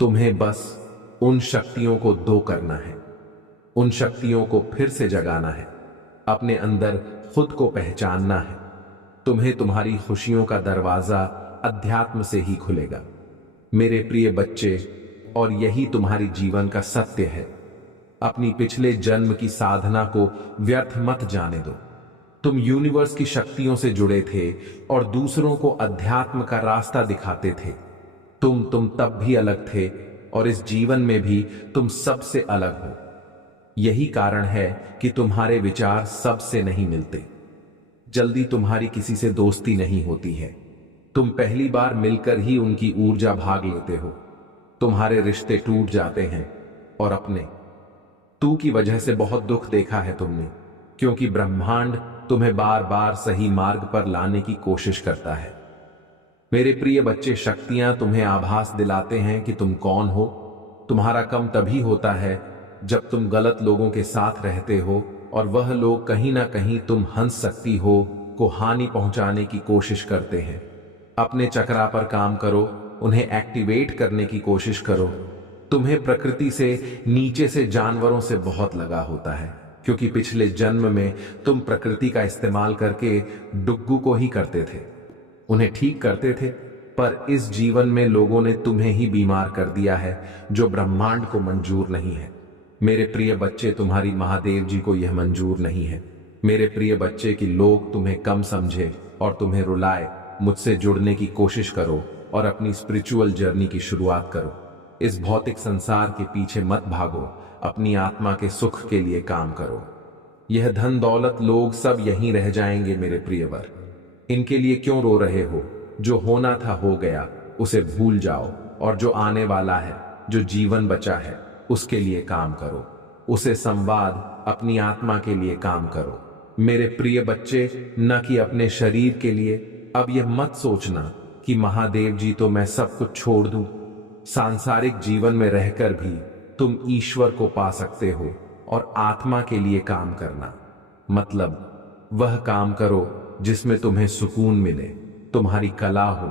तुम्हें बस उन शक्तियों को दो करना है, उन शक्तियों को फिर से जगाना है, अपने अंदर खुद को पहचानना है। तुम्हें तुम्हारी खुशियों का दरवाजा अध्यात्म से ही खुलेगा मेरे प्रिय बच्चे, और यही तुम्हारी जीवन का सत्य है। अपनी पिछले जन्म की साधना को व्यर्थ मत जाने दो। तुम यूनिवर्स की शक्तियों से जुड़े थे और दूसरों को अध्यात्म का रास्ता दिखाते थे। तुम तब भी अलग थे और इस जीवन में भी तुम सबसे अलग हो। यही कारण है कि तुम्हारे विचार सबसे नहीं मिलते। जल्दी तुम्हारी किसी से दोस्ती नहीं होती है। तुम पहली बार मिलकर ही उनकी ऊर्जा भाग लेते हो। तुम्हारे रिश्ते टूट जाते हैं और अपने तू की वजह से बहुत दुख देखा है तुमने, क्योंकि ब्रह्मांड तुम्हें बार बार सही मार्ग पर लाने की कोशिश करता है। मेरे प्रिय बच्चे, शक्तियां तुम्हें आभास दिलाते हैं कि तुम कौन हो। तुम्हारा कम तभी होता है जब तुम गलत लोगों के साथ रहते हो और वह लोग कहीं ना कहीं तुम हंस सकती हो को हानि पहुंचाने की कोशिश करते हैं। अपने चक्रा पर काम करो, उन्हें एक्टिवेट करने की कोशिश करो। तुम्हें प्रकृति से, नीचे से, जानवरों से बहुत लगा होता है, क्योंकि पिछले जन्म में तुम प्रकृति का इस्तेमाल करके डुग्गू को ही करते थे, उन्हें ठीक करते थे। पर इस जीवन में लोगों ने तुम्हें ही बीमार कर दिया है, जो ब्रह्मांड को मंजूर नहीं है। मेरे प्रिय बच्चे, तुम्हारी महादेव जी को यह मंजूर नहीं है मेरे प्रिय बच्चे कि लोग तुम्हें कम समझे और तुम्हें रुलाए। मुझसे जुड़ने की कोशिश करो और अपनी स्पिरिचुअल जर्नी की शुरुआत करो। इस भौतिक संसार के पीछे मत भागो, अपनी आत्मा के सुख के लिए काम करो। यह धन दौलत लोग सब यहीं रह जाएंगे मेरे प्रियवर, इनके लिए क्यों रो रहे हो? जो होना था हो गया, उसे भूल जाओ और जो आने वाला है, जो जीवन बचा है, उसके लिए काम करो। उसे संवाद अपनी आत्मा के लिए काम करो मेरे प्रिय बच्चे, न कि अपने शरीर के लिए। अब यह मत सोचना कि महादेव जी तो मैं सब कुछ छोड़ दूं। सांसारिक जीवन में रहकर भी तुम ईश्वर को पा सकते हो और आत्मा के लिए काम करना मतलब वह काम करो जिसमें तुम्हें सुकून मिले, तुम्हारी कला हो,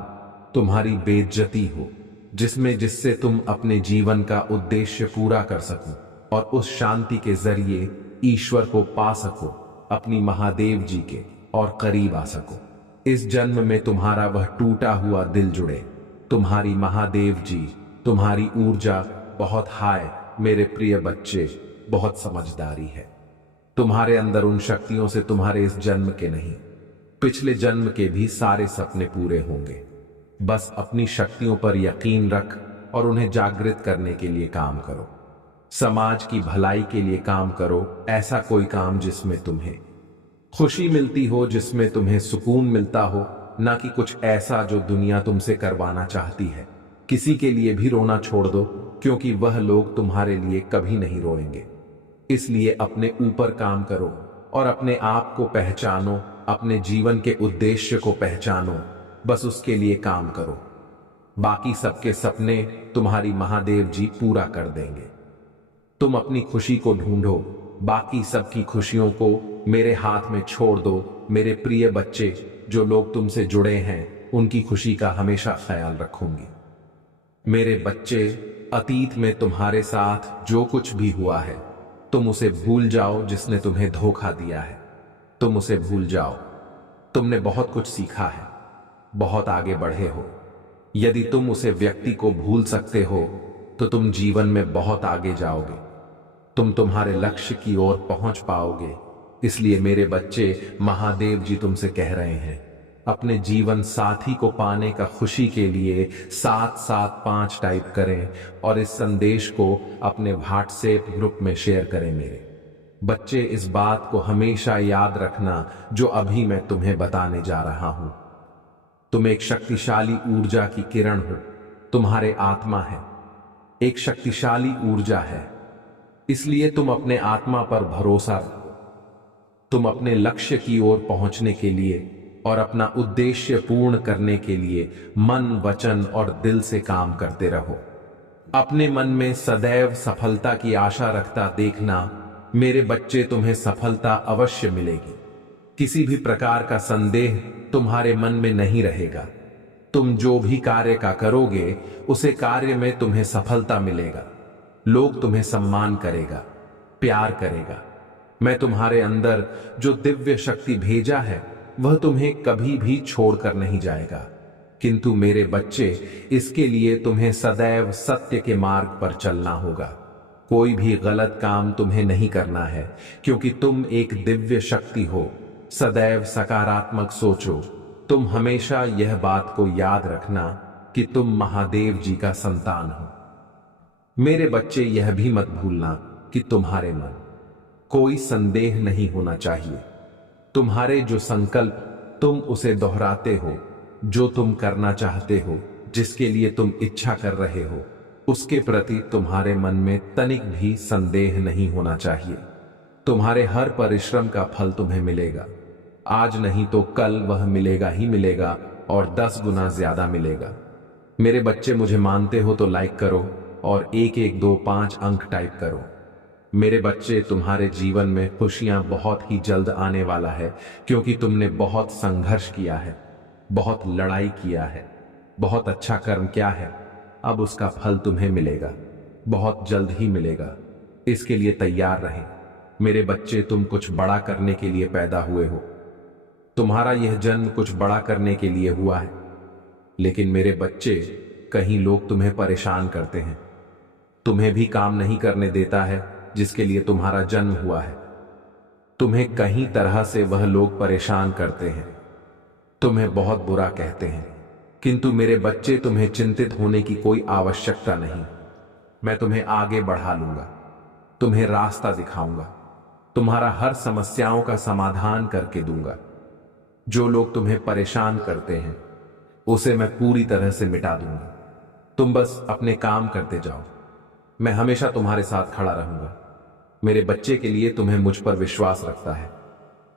तुम्हारी बेइज्जती हो, जिससे तुम अपने जीवन का उद्देश्य पूरा कर सको और उस शांति के जरिए ईश्वर को पा सको, अपनी महादेव जी के और करीब आ सको। इस जन्म में तुम्हारा वह टूटा हुआ दिल जुड़े। तुम्हारी महादेव जी, तुम्हारी ऊर्जा बहुत हाय मेरे प्रिय बच्चे, बहुत समझदारी है। तुम्हारे अंदर उन शक्तियों से तुम्हारे इस जन्म के नहीं, पिछले जन्म के भी सारे सपने पूरे होंगे। बस अपनी शक्तियों पर यकीन रख और उन्हें जागृत करने के लिए काम करो। समाज की भलाई के लिए काम करो, ऐसा कोई काम जिसमें तुम्हें खुशी मिलती हो, जिसमें तुम्हें सुकून मिलता हो, ना कि कुछ ऐसा जो दुनिया तुमसे करवाना चाहती है। किसी के लिए भी रोना छोड़ दो, क्योंकि वह लोग तुम्हारे लिए कभी नहीं रोएंगे। इसलिए अपने ऊपर काम करो और अपने आप को पहचानो, अपने जीवन के उद्देश्य को पहचानो, बस उसके लिए काम करो। बाकी सबके सपने तुम्हारी महादेव जी पूरा कर देंगे। तुम अपनी खुशी को ढूंढो, बाकी सबकी खुशियों को मेरे हाथ में छोड़ दो मेरे प्रिय बच्चे। जो लोग तुमसे जुड़े हैं उनकी खुशी का हमेशा ख्याल रखूंगी। मेरे बच्चे, अतीत में तुम्हारे साथ जो कुछ भी हुआ है तुम उसे भूल जाओ। जिसने तुम्हें धोखा दिया है तुम उसे भूल जाओ। तुमने बहुत कुछ सीखा है, बहुत आगे बढ़े हो। यदि तुम उसे व्यक्ति को भूल सकते हो तो तुम जीवन में बहुत आगे जाओगे, तुम तुम्हारे लक्ष्य की ओर पहुंच पाओगे। इसलिए मेरे बच्चे, महादेव जी तुमसे कह रहे हैं, अपने जीवन साथी को पाने का खुशी के लिए 775 टाइप करें और इस संदेश को अपने व्हाट्सएप ग्रुप में शेयर करें। मेरे बच्चे, इस बात को हमेशा याद रखना जो अभी मैं तुम्हें बताने जा रहा हूं। तुम एक शक्तिशाली ऊर्जा की किरण हो, तुम्हारे आत्मा है, एक शक्तिशाली ऊर्जा है। इसलिए तुम अपने आत्मा पर भरोसा रखो। तुम अपने लक्ष्य की ओर पहुंचने के लिए और अपना उद्देश्य पूर्ण करने के लिए मन, वचन और दिल से काम करते रहो। अपने मन में सदैव सफलता की आशा रखता देखना मेरे बच्चे, तुम्हें सफलता अवश्य मिलेगी। किसी भी प्रकार का संदेह तुम्हारे मन में नहीं रहेगा। तुम जो भी कार्य का करोगे उसे कार्य में तुम्हें सफलता मिलेगा। लोग तुम्हें सम्मान करेगा, प्यार करेगा। मैं तुम्हारे अंदर जो दिव्य शक्ति भेजा है वह तुम्हें कभी भी छोड़कर नहीं जाएगा। किंतु मेरे बच्चे, इसके लिए तुम्हें सदैव सत्य के मार्ग पर चलना होगा। कोई भी गलत काम तुम्हें नहीं करना है, क्योंकि तुम एक दिव्य शक्ति हो। सदैव सकारात्मक सोचो। तुम हमेशा यह बात को याद रखना कि तुम महादेव जी का संतान हो। मेरे बच्चे, यह भी मत भूलना कि तुम्हारे मन कोई संदेह नहीं होना चाहिए। तुम्हारे जो संकल्प तुम उसे दोहराते हो, जो तुम करना चाहते हो, जिसके लिए तुम इच्छा कर रहे हो, उसके प्रति तुम्हारे मन में तनिक भी संदेह नहीं होना चाहिए। तुम्हारे हर परिश्रम का फल तुम्हें मिलेगा। आज नहीं तो कल वह मिलेगा ही मिलेगा और 10 गुना ज्यादा मिलेगा। मेरे बच्चे, मुझे मानते हो तो लाइक करो और 1 1 2 5 अंक टाइप करो। मेरे बच्चे, तुम्हारे जीवन में खुशियां बहुत ही जल्द आने वाला है, क्योंकि तुमने बहुत संघर्ष किया है, बहुत लड़ाई किया है, बहुत अच्छा कर्म किया है। अब उसका फल तुम्हें मिलेगा, बहुत जल्द ही मिलेगा। इसके लिए तैयार रहें। मेरे बच्चे, तुम कुछ बड़ा करने के लिए पैदा हुए हो। तुम्हारा यह जन्म कुछ बड़ा करने के लिए हुआ है। लेकिन मेरे बच्चे, कहीं लोग तुम्हें परेशान करते हैं, तुम्हें भी काम नहीं करने देता है जिसके लिए तुम्हारा जन्म हुआ है। तुम्हें कहीं तरह से वह लोग परेशान करते हैं, तुम्हें बहुत बुरा कहते हैं, किंतु मेरे बच्चे तुम्हें चिंतित होने की कोई आवश्यकता नहीं। मैं तुम्हें आगे बढ़ा लूंगा, तुम्हें रास्ता दिखाऊंगा, तुम्हारा हर समस्याओं का समाधान करके दूंगा। जो लोग तुम्हें परेशान करते हैं उसे मैं पूरी तरह से मिटा दूंगा। तुम बस अपने काम करते जाओ, मैं हमेशा तुम्हारे साथ खड़ा रहूंगा। मेरे बच्चे के लिए तुम्हें मुझ पर विश्वास रखता है।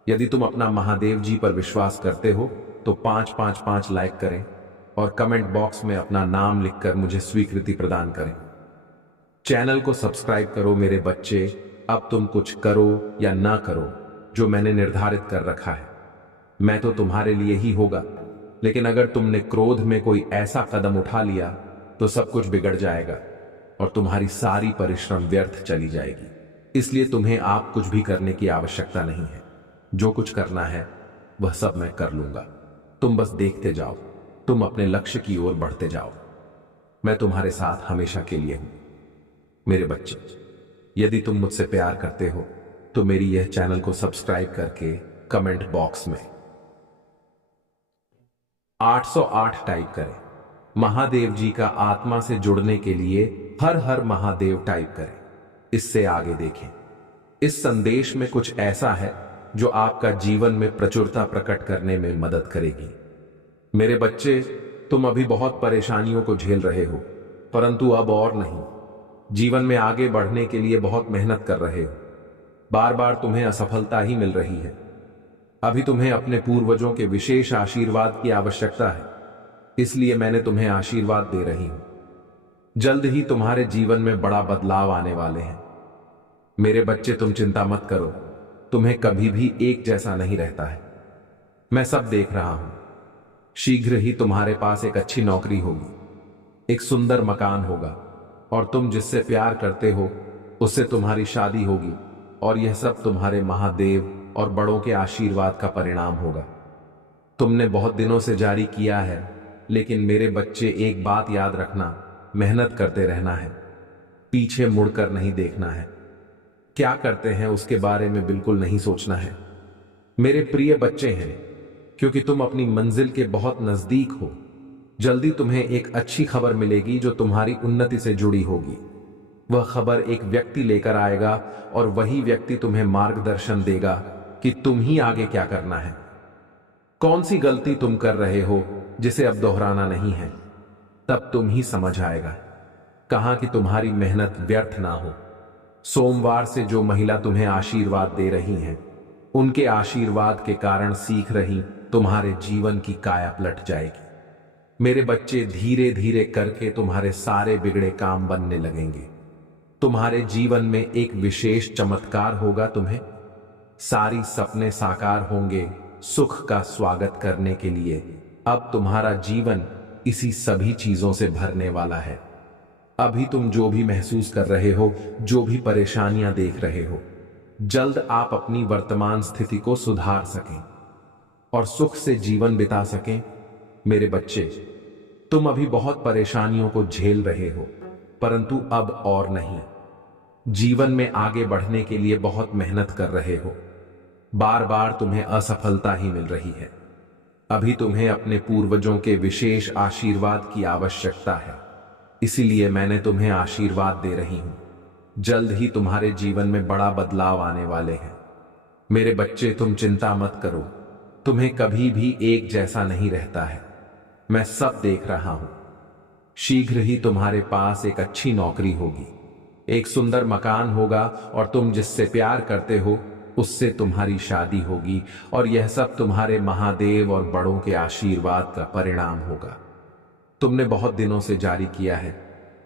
यदि तुम अपना महादेव जी पर विश्वास करते हो तो 555 लाइक करें और कमेंट बॉक्स में अपना नाम लिखकर मुझे स्वीकृति प्रदान करें। चैनल को सब्सक्राइब करो मेरे बच्चे। अब तुम कुछ करो या ना करो, जो मैंने निर्धारित कर रखा है, मैं तो तुम्हारे लिए ही होगा। लेकिन अगर तुमने क्रोध में कोई ऐसा कदम उठा लिया तो सब कुछ बिगड़ जाएगा और तुम्हारी सारी परिश्रम व्यर्थ चली जाएगी। इसलिए तुम्हें आप कुछ भी करने की आवश्यकता नहीं है। जो कुछ करना है वह सब मैं कर लूंगा। तुम बस देखते जाओ, तुम अपने लक्ष्य की ओर बढ़ते जाओ। मैं तुम्हारे साथ हमेशा के लिए हूं। मेरे बच्चे, यदि तुम मुझसे प्यार करते हो तो मेरी यह चैनल को सब्सक्राइब करके कमेंट बॉक्स में 808 टाइप करें। महादेव जी का आत्मा से जुड़ने के लिए हर हर महादेव टाइप करें। इससे आगे देखें। इस संदेश में कुछ ऐसा है जो आपका जीवन में प्रचुरता प्रकट करने में मदद करेगी। मेरे बच्चे, तुम अभी बहुत परेशानियों को झेल रहे हो, परंतु अब और नहीं। जीवन में आगे बढ़ने के लिए बहुत मेहनत कर रहे हो, बार बार तुम्हें असफलता ही मिल रही है। अभी तुम्हें अपने पूर्वजों के विशेष आशीर्वाद की आवश्यकता है, इसलिए मैंने तुम्हें आशीर्वाद दे रही हूं। जल्द ही तुम्हारे जीवन में बड़ा बदलाव आने वाले हैं। मेरे बच्चे, तुम चिंता मत करो, तुम्हें कभी भी एक जैसा नहीं रहता है। मैं सब देख रहा हूं। शीघ्र ही तुम्हारे पास एक अच्छी नौकरी होगी, एक सुंदर मकान होगा और तुम जिससे प्यार करते हो उससे तुम्हारी शादी होगी और यह सब तुम्हारे महादेव और बड़ों के आशीर्वाद का परिणाम होगा। तुमने बहुत दिनों से जारी किया है, लेकिन मेरे बच्चे एक बात याद रखना, मेहनत करते रहना है, पीछे मुड़कर नहीं देखना है। क्या करते हैं उसके बारे में बिल्कुल नहीं सोचना है। मेरे प्रिय बच्चे हैं, क्योंकि तुम अपनी मंजिल के बहुत नजदीक हो। जल्दी तुम्हें एक अच्छी खबर मिलेगी जो तुम्हारी उन्नति से जुड़ी होगी। वह खबर एक व्यक्ति लेकर आएगा और वही व्यक्ति तुम्हें मार्गदर्शन देगा कि तुम ही आगे क्या करना है। कौन सी गलती तुम कर रहे हो जिसे अब दोहराना नहीं है, तब तुम ही समझ आएगा। कहां कि तुम्हारी मेहनत व्यर्थ ना हो। सोमवार से जो महिला तुम्हें आशीर्वाद दे रही हैं, उनके आशीर्वाद के कारण सीख रही तुम्हारे जीवन की काया पलट जाएगी। मेरे बच्चे, धीरे धीरे करके तुम्हारे सारे बिगड़े काम बनने लगेंगे। तुम्हारे जीवन में एक विशेष चमत्कार होगा। तुम्हें सारी सपने साकार होंगे। सुख का स्वागत करने के लिए अब तुम्हारा जीवन इसी सभी चीजों से भरने वाला है। अभी तुम जो भी महसूस कर रहे हो, जो भी परेशानियां देख रहे हो, जल्द आप अपनी वर्तमान स्थिति को सुधार सकें और सुख से जीवन बिता सकें। मेरे बच्चे, तुम अभी बहुत परेशानियों को झेल रहे हो, परंतु अब और नहीं। जीवन में आगे बढ़ने के लिए बहुत मेहनत कर रहे हो, बार बार तुम्हें असफलता ही मिल रही है। अभी तुम्हें अपने पूर्वजों के विशेष आशीर्वाद की आवश्यकता है, इसीलिए मैंने तुम्हें आशीर्वाद दे रही हूं। जल्द ही तुम्हारे जीवन में बड़ा बदलाव आने वाले हैं। मेरे बच्चे, तुम चिंता मत करो, तुम्हें कभी भी एक जैसा नहीं रहता है। मैं सब देख रहा हूं। शीघ्र ही तुम्हारे पास एक अच्छी नौकरी होगी, एक सुंदर मकान होगा और तुम जिससे प्यार करते हो उससे तुम्हारी शादी होगी और यह सब तुम्हारे महादेव और बड़ों के आशीर्वाद का परिणाम होगा। तुमने बहुत दिनों से जारी किया है,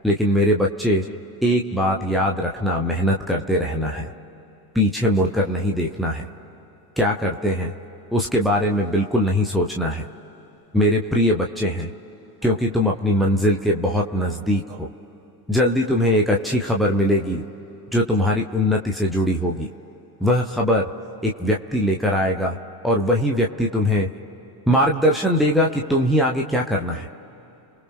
लेकिन मेरे बच्चे, एक बात याद रखना, मेहनत करते रहना है, पीछे मुड़कर नहीं देखना है। क्या करते हैं उसके बारे में बिल्कुल नहीं सोचना है। मेरे प्रिय बच्चे हैं, क्योंकि तुम अपनी मंजिल के बहुत नजदीक हो। जल्दी तुम्हें एक अच्छी खबर मिलेगी जो तुम्हारी उन्नति से जुड़ी होगी। वह खबर एक व्यक्ति लेकर आएगा और वही व्यक्ति तुम्हें मार्गदर्शन देगा कि तुम ही आगे क्या करना है,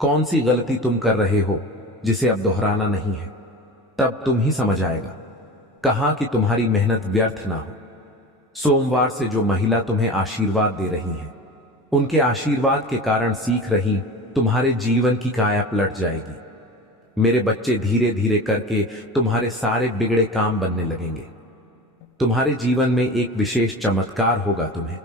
कौन सी गलती तुम कर रहे हो जिसे अब दोहराना नहीं है। तब तुम ही समझ आएगा। कहा कि तुम्हारी मेहनत व्यर्थ ना हो। सोमवार से जो महिला तुम्हें आशीर्वाद दे रही है, उनके आशीर्वाद के कारण सीख रही, तुम्हारे जीवन की काया पलट जाएगी। मेरे बच्चे, धीरे धीरे करके तुम्हारे सारे बिगड़े काम बनने लगेंगे। तुम्हारे जीवन में एक विशेष चमत्कार होगा। तुम्हें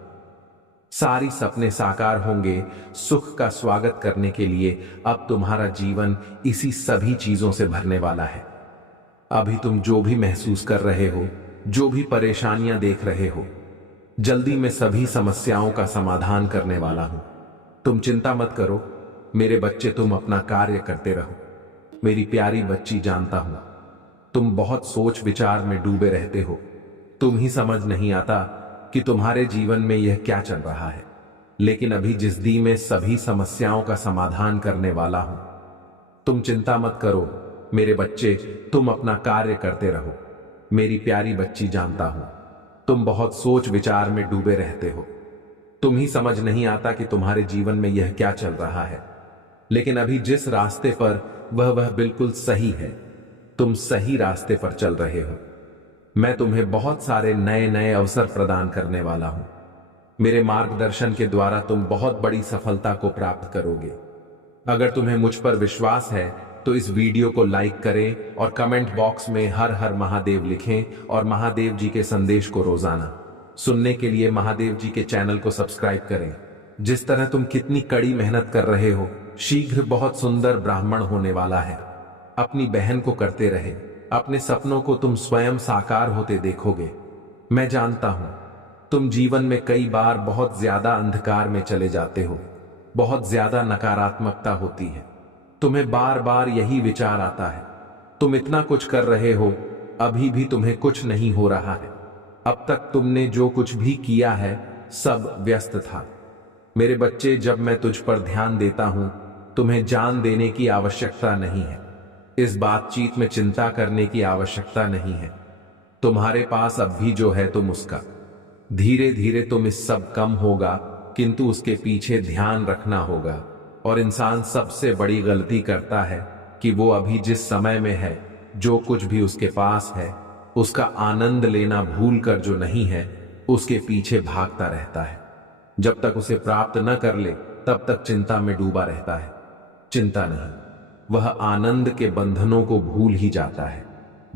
सारी सपने साकार होंगे। सुख का स्वागत करने के लिए अब तुम्हारा जीवन इसी सभी चीजों से भरने वाला है। अभी तुम जो भी महसूस कर रहे हो, जो भी परेशानियां देख रहे हो, जल्दी में सभी समस्याओं का समाधान करने वाला हूं। तुम चिंता मत करो मेरे बच्चे, तुम अपना कार्य करते रहो। मेरी प्यारी बच्ची, जानता हूं तुम बहुत सोच विचार में डूबे रहते हो। तुम ही समझ नहीं आता कि तुम्हारे जीवन में यह क्या चल रहा है, लेकिन अभी जिस दी में सभी समस्याओं का समाधान करने वाला हूं। तुम चिंता मत करो मेरे बच्चे, तुम अपना कार्य करते रहो। मेरी प्यारी बच्ची, जानता हूं तुम बहुत सोच विचार में डूबे रहते हो। तुम ही समझ नहीं आता कि तुम्हारे जीवन में यह क्या चल रहा है, लेकिन अभी जिस रास्ते पर वह बिल्कुल सही है। तुम सही रास्ते पर चल रहे हो। मैं तुम्हें बहुत सारे नए नए अवसर प्रदान करने वाला हूं। मेरे मार्गदर्शन के द्वारा तुम बहुत बड़ी सफलता को प्राप्त करोगे। अगर तुम्हें मुझ पर विश्वास है तो इस वीडियो को लाइक करें और कमेंट बॉक्स में हर हर महादेव लिखें और महादेव जी के संदेश को रोजाना सुनने के लिए महादेव जी के चैनल को सब्सक्राइब करें। जिस तरह तुम कितनी कड़ी मेहनत कर रहे हो, शीघ्र बहुत सुंदर ब्राह्मण होने वाला है। अपनी बहन को करते रहे, अपने सपनों को तुम स्वयं साकार होते देखोगे। मैं जानता हूं तुम जीवन में कई बार बहुत ज्यादा अंधकार में चले जाते हो, बहुत ज्यादा नकारात्मकता होती है, तुम्हें बार बार यही विचार आता है। तुम इतना कुछ कर रहे हो, अभी भी तुम्हें कुछ नहीं हो रहा है। अब तक तुमने जो कुछ भी किया है सब व्यस्त था। मेरे बच्चे, जब मैं तुझ पर ध्यान देता हूं, तुम्हें जान देने की आवश्यकता नहीं है। इस बातचीत में चिंता करने की आवश्यकता नहीं है। तुम्हारे पास अब भी जो है तुम उसका, धीरे धीरे तुम इस सब कम होगा, किंतु उसके पीछे ध्यान रखना होगा। और इंसान सबसे बड़ी गलती करता है कि वो अभी जिस समय में है, जो कुछ भी उसके पास है, उसका आनंद लेना भूलकर जो नहीं है उसके पीछे भागता रहता है। जब तक उसे प्राप्त न कर ले तब तक चिंता में डूबा रहता है। चिंता नहीं, वह आनंद के बंधनों को भूल ही जाता है।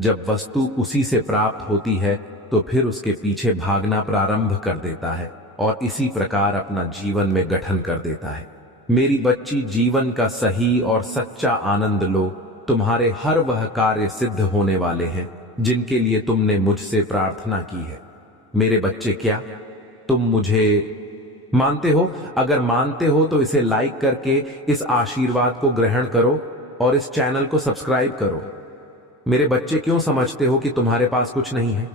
जब वस्तु उसी से प्राप्त होती है तो फिर उसके पीछे भागना प्रारंभ कर देता है और इसी प्रकार अपना जीवन में गठन कर देता है। मेरी बच्ची, जीवन का सही और सच्चा आनंद लो। तुम्हारे हर वह कार्य सिद्ध होने वाले हैं जिनके लिए तुमने मुझसे प्रार्थना की है। मेरे बच्चे, क्या तुम मुझे मानते हो? अगर मानते हो तो इसे लाइक करके इस आशीर्वाद को ग्रहण करो और इस चैनल को सब्सक्राइब करो। मेरे बच्चे, क्यों समझते हो कि तुम्हारे पास कुछ नहीं है?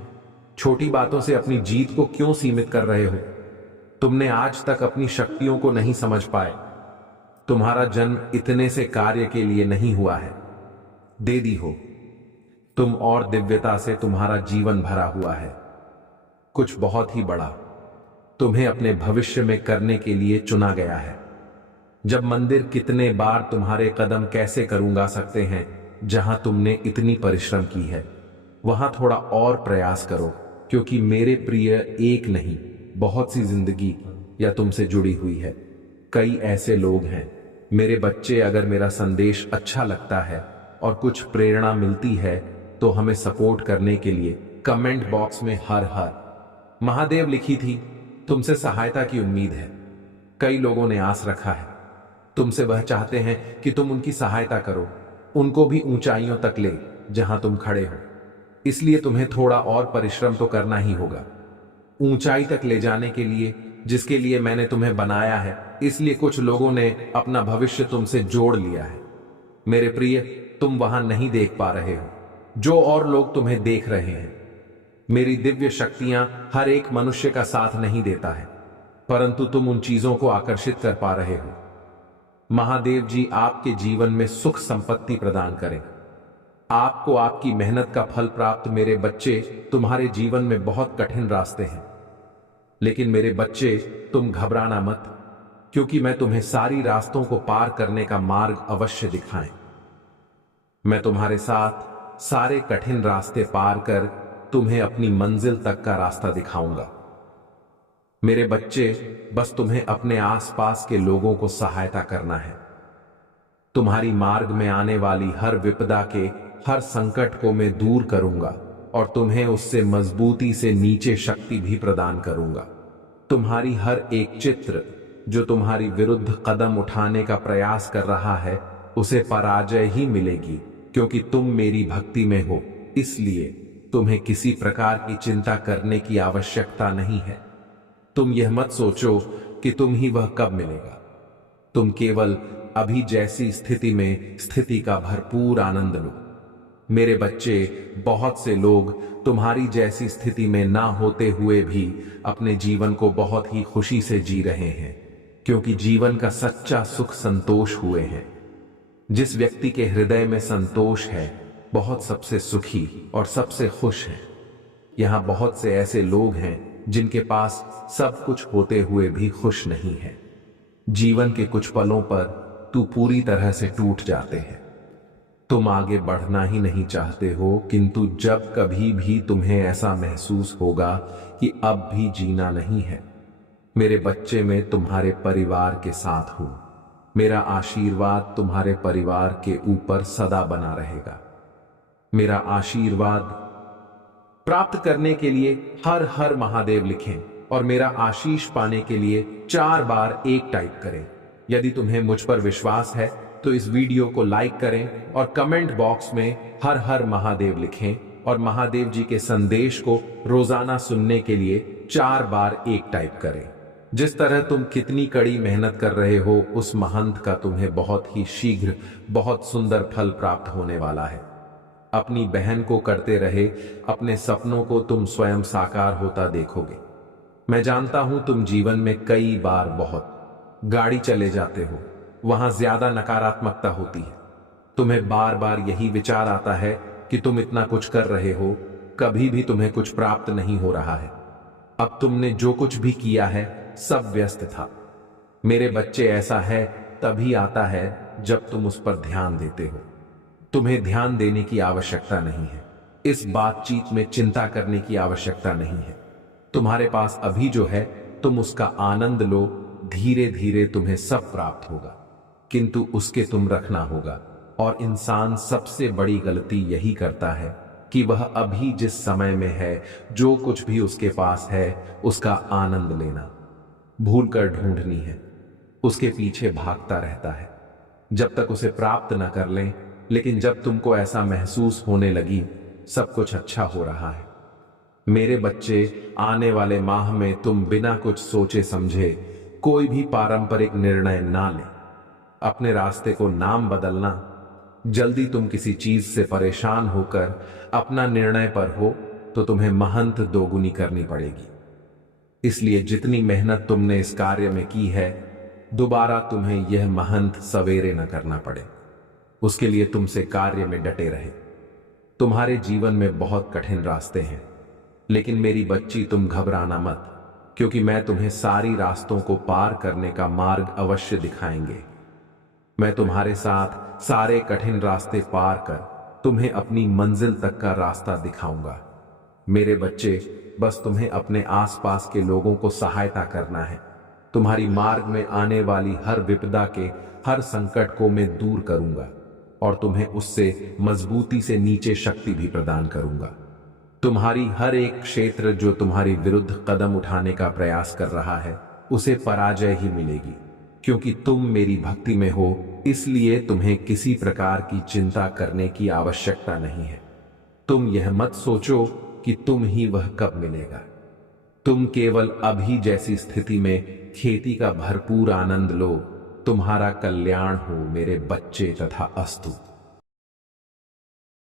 छोटी बातों से अपनी जीत को क्यों सीमित कर रहे हो? तुमने आज तक अपनी शक्तियों को नहीं समझ पाए। तुम्हारा जन्म इतने से कार्य के लिए नहीं हुआ है, दे दी हो तुम, और दिव्यता से तुम्हारा जीवन भरा हुआ है। कुछ बहुत ही बड़ा तुम्हें अपने भविष्य में करने के लिए चुना गया है। जब मंदिर, कितने बार तुम्हारे कदम कैसे करूंगा सकते हैं, जहां तुमने इतनी परिश्रम की है वहां थोड़ा और प्रयास करो, क्योंकि मेरे प्रिय, एक नहीं बहुत सी जिंदगी या तुमसे जुड़ी हुई है। कई ऐसे लोग हैं मेरे बच्चे। अगर मेरा संदेश अच्छा लगता है और कुछ प्रेरणा मिलती है तो हमें सपोर्ट करने के लिए कमेंट बॉक्स में हर हर महादेव लिखी थी। तुमसे सहायता की उम्मीद है। कई लोगों ने आस रखा है तुमसे, वह चाहते हैं कि तुम उनकी सहायता करो, उनको भी ऊंचाइयों तक ले जहां तुम खड़े हो। इसलिए तुम्हें थोड़ा और परिश्रम तो करना ही होगा ऊंचाई तक ले जाने के लिए, जिसके लिए मैंने तुम्हें बनाया है। इसलिए कुछ लोगों ने अपना भविष्य तुमसे जोड़ लिया है। मेरे प्रिय, तुम वहां नहीं देख पा रहे हो जो और लोग तुम्हें देख रहे हैं। मेरी दिव्य शक्तियां हर एक मनुष्य का साथ नहीं देता है, परंतु तुम उन चीजों को आकर्षित कर पा रहे हो। महादेव जी आपके जीवन में सुख संपत्ति प्रदान करें। आपको आपकी मेहनत का फल प्राप्त। मेरे बच्चे, तुम्हारे जीवन में बहुत कठिन रास्ते हैं, लेकिन मेरे बच्चे, तुम घबराना मत, क्योंकि मैं तुम्हें सारी रास्तों को पार करने का मार्ग अवश्य दिखाएं। मैं तुम्हारे साथ सारे कठिन रास्ते पार कर तुम्हें अपनी मंजिल तक का रास्ता दिखाऊंगा। मेरे बच्चे, बस तुम्हें अपने आसपास के लोगों को सहायता करना है। तुम्हारी मार्ग में आने वाली हर विपदा के, हर संकट को मैं दूर करूंगा और तुम्हें उससे मजबूती से नीचे शक्ति भी प्रदान करूंगा। तुम्हारी हर एक चित्र जो तुम्हारी विरुद्ध कदम उठाने का प्रयास कर रहा है, उसे पराजय ही मिलेगी, क्योंकि तुम मेरी भक्ति में हो। इसलिए तुम्हें किसी प्रकार की चिंता करने की आवश्यकता नहीं है। तुम यह मत सोचो कि तुम ही वह कब मिलेगा। तुम केवल अभी जैसी स्थिति में स्थिति का भरपूर आनंद लो। मेरे बच्चे, बहुत से लोग तुम्हारी जैसी स्थिति में ना होते हुए भी अपने जीवन को बहुत ही खुशी से जी रहे हैं, क्योंकि जीवन का सच्चा सुख संतोष हुए हैं। जिस व्यक्ति के हृदय में संतोष है, बहुत सबसे सुखी और सबसे खुश है। यहां बहुत से ऐसे लोग हैं जिनके पास सब कुछ होते हुए भी खुश नहीं है। जीवन के कुछ पलों पर तू पूरी तरह से टूट जाते हैं। तुम आगे बढ़ना ही नहीं चाहते हो, किंतु जब कभी भी तुम्हें ऐसा महसूस होगा कि अब भी जीना नहीं है, मेरे बच्चे, मैं तुम्हारे परिवार के साथ हूं। मेरा आशीर्वाद तुम्हारे परिवार के ऊपर सदा बना रहेगा। मेरा आशीर्वाद प्राप्त करने के लिए हर हर महादेव लिखें और मेरा आशीष पाने के लिए 4 बार 1 टाइप करें। यदि तुम्हें मुझ पर विश्वास है तो इस वीडियो को लाइक करें और कमेंट बॉक्स में हर हर महादेव लिखें और महादेव जी के संदेश को रोजाना सुनने के लिए 4 बार 1 टाइप करें। जिस तरह तुम कितनी कड़ी मेहनत कर रहे हो, उस महंत का तुम्हें बहुत ही शीघ्र बहुत सुंदर फल प्राप्त होने वाला है। अपनी बहन को करते रहे अपने सपनों को तुम स्वयं साकार होता देखोगे। मैं जानता हूं तुम जीवन में कई बार बहुत गाड़ी चले जाते हो, वहां ज्यादा नकारात्मकता होती है। तुम्हें बार बार यही विचार आता है कि तुम इतना कुछ कर रहे हो, कभी भी तुम्हें कुछ प्राप्त नहीं हो रहा है। अब तुमने जो कुछ भी किया है सब व्यस्त था। मेरे बच्चे, ऐसा है तभी आता है जब तुम उस पर ध्यान देते हो। तुम्हें ध्यान देने की आवश्यकता नहीं है। इस बातचीत में चिंता करने की आवश्यकता नहीं है। तुम्हारे पास अभी जो है तुम उसका आनंद लो। धीरे धीरे तुम्हें सब प्राप्त होगा, किंतु उसके तुम रखना होगा। और इंसान सबसे बड़ी गलती यही करता है कि वह अभी जिस समय में है, जो कुछ भी उसके पास है, उसका आनंद लेना भूलकर ढूंढनी है, उसके पीछे भागता रहता है जब तक उसे प्राप्त न कर लें। लेकिन जब तुमको ऐसा महसूस होने लगी सब कुछ अच्छा हो रहा है, मेरे बच्चे, आने वाले माह में तुम बिना कुछ सोचे समझे कोई भी पारंपरिक निर्णय ना लें। अपने रास्ते को नाम बदलना। जल्दी तुम किसी चीज से परेशान होकर अपना निर्णय पर हो तो तुम्हें महंत दोगुनी करनी पड़ेगी। इसलिए जितनी मेहनत तुमने इस कार्य में की है, दोबारा तुम्हें यह महंत सवेरे न करना पड़े। उसके लिए तुमसे कार्य में डटे रहे। तुम्हारे जीवन में बहुत कठिन रास्ते हैं, लेकिन मेरी बच्ची, तुम घबराना मत, क्योंकि मैं तुम्हें सारी रास्तों को पार करने का मार्ग अवश्य दिखाएंगे। मैं तुम्हारे साथ सारे कठिन रास्ते पार कर तुम्हें अपनी मंजिल तक का रास्ता दिखाऊंगा। मेरे बच्चे, बस तुम्हें अपने आसपास के लोगों को सहायता करना है। तुम्हारी मार्ग में आने वाली हर विपदा के, हर संकट को मैं दूर करूंगा और तुम्हें उससे मजबूती से नीचे शक्ति भी प्रदान करूंगा। तुम्हारी हर एक क्षेत्र जो तुम्हारी विरुद्ध कदम उठाने का प्रयास कर रहा है, उसे पराजय ही मिलेगी, क्योंकि तुम मेरी भक्ति में हो। इसलिए तुम्हें किसी प्रकार की चिंता करने की आवश्यकता नहीं है। तुम यह मत सोचो कि तुम ही वह कब मिलेगा। तुम केवल अभी जैसी स्थिति में खेती का भरपूर आनंद लो। तुम्हारा कल्याण हो मेरे बच्चे, तथा अस्तु।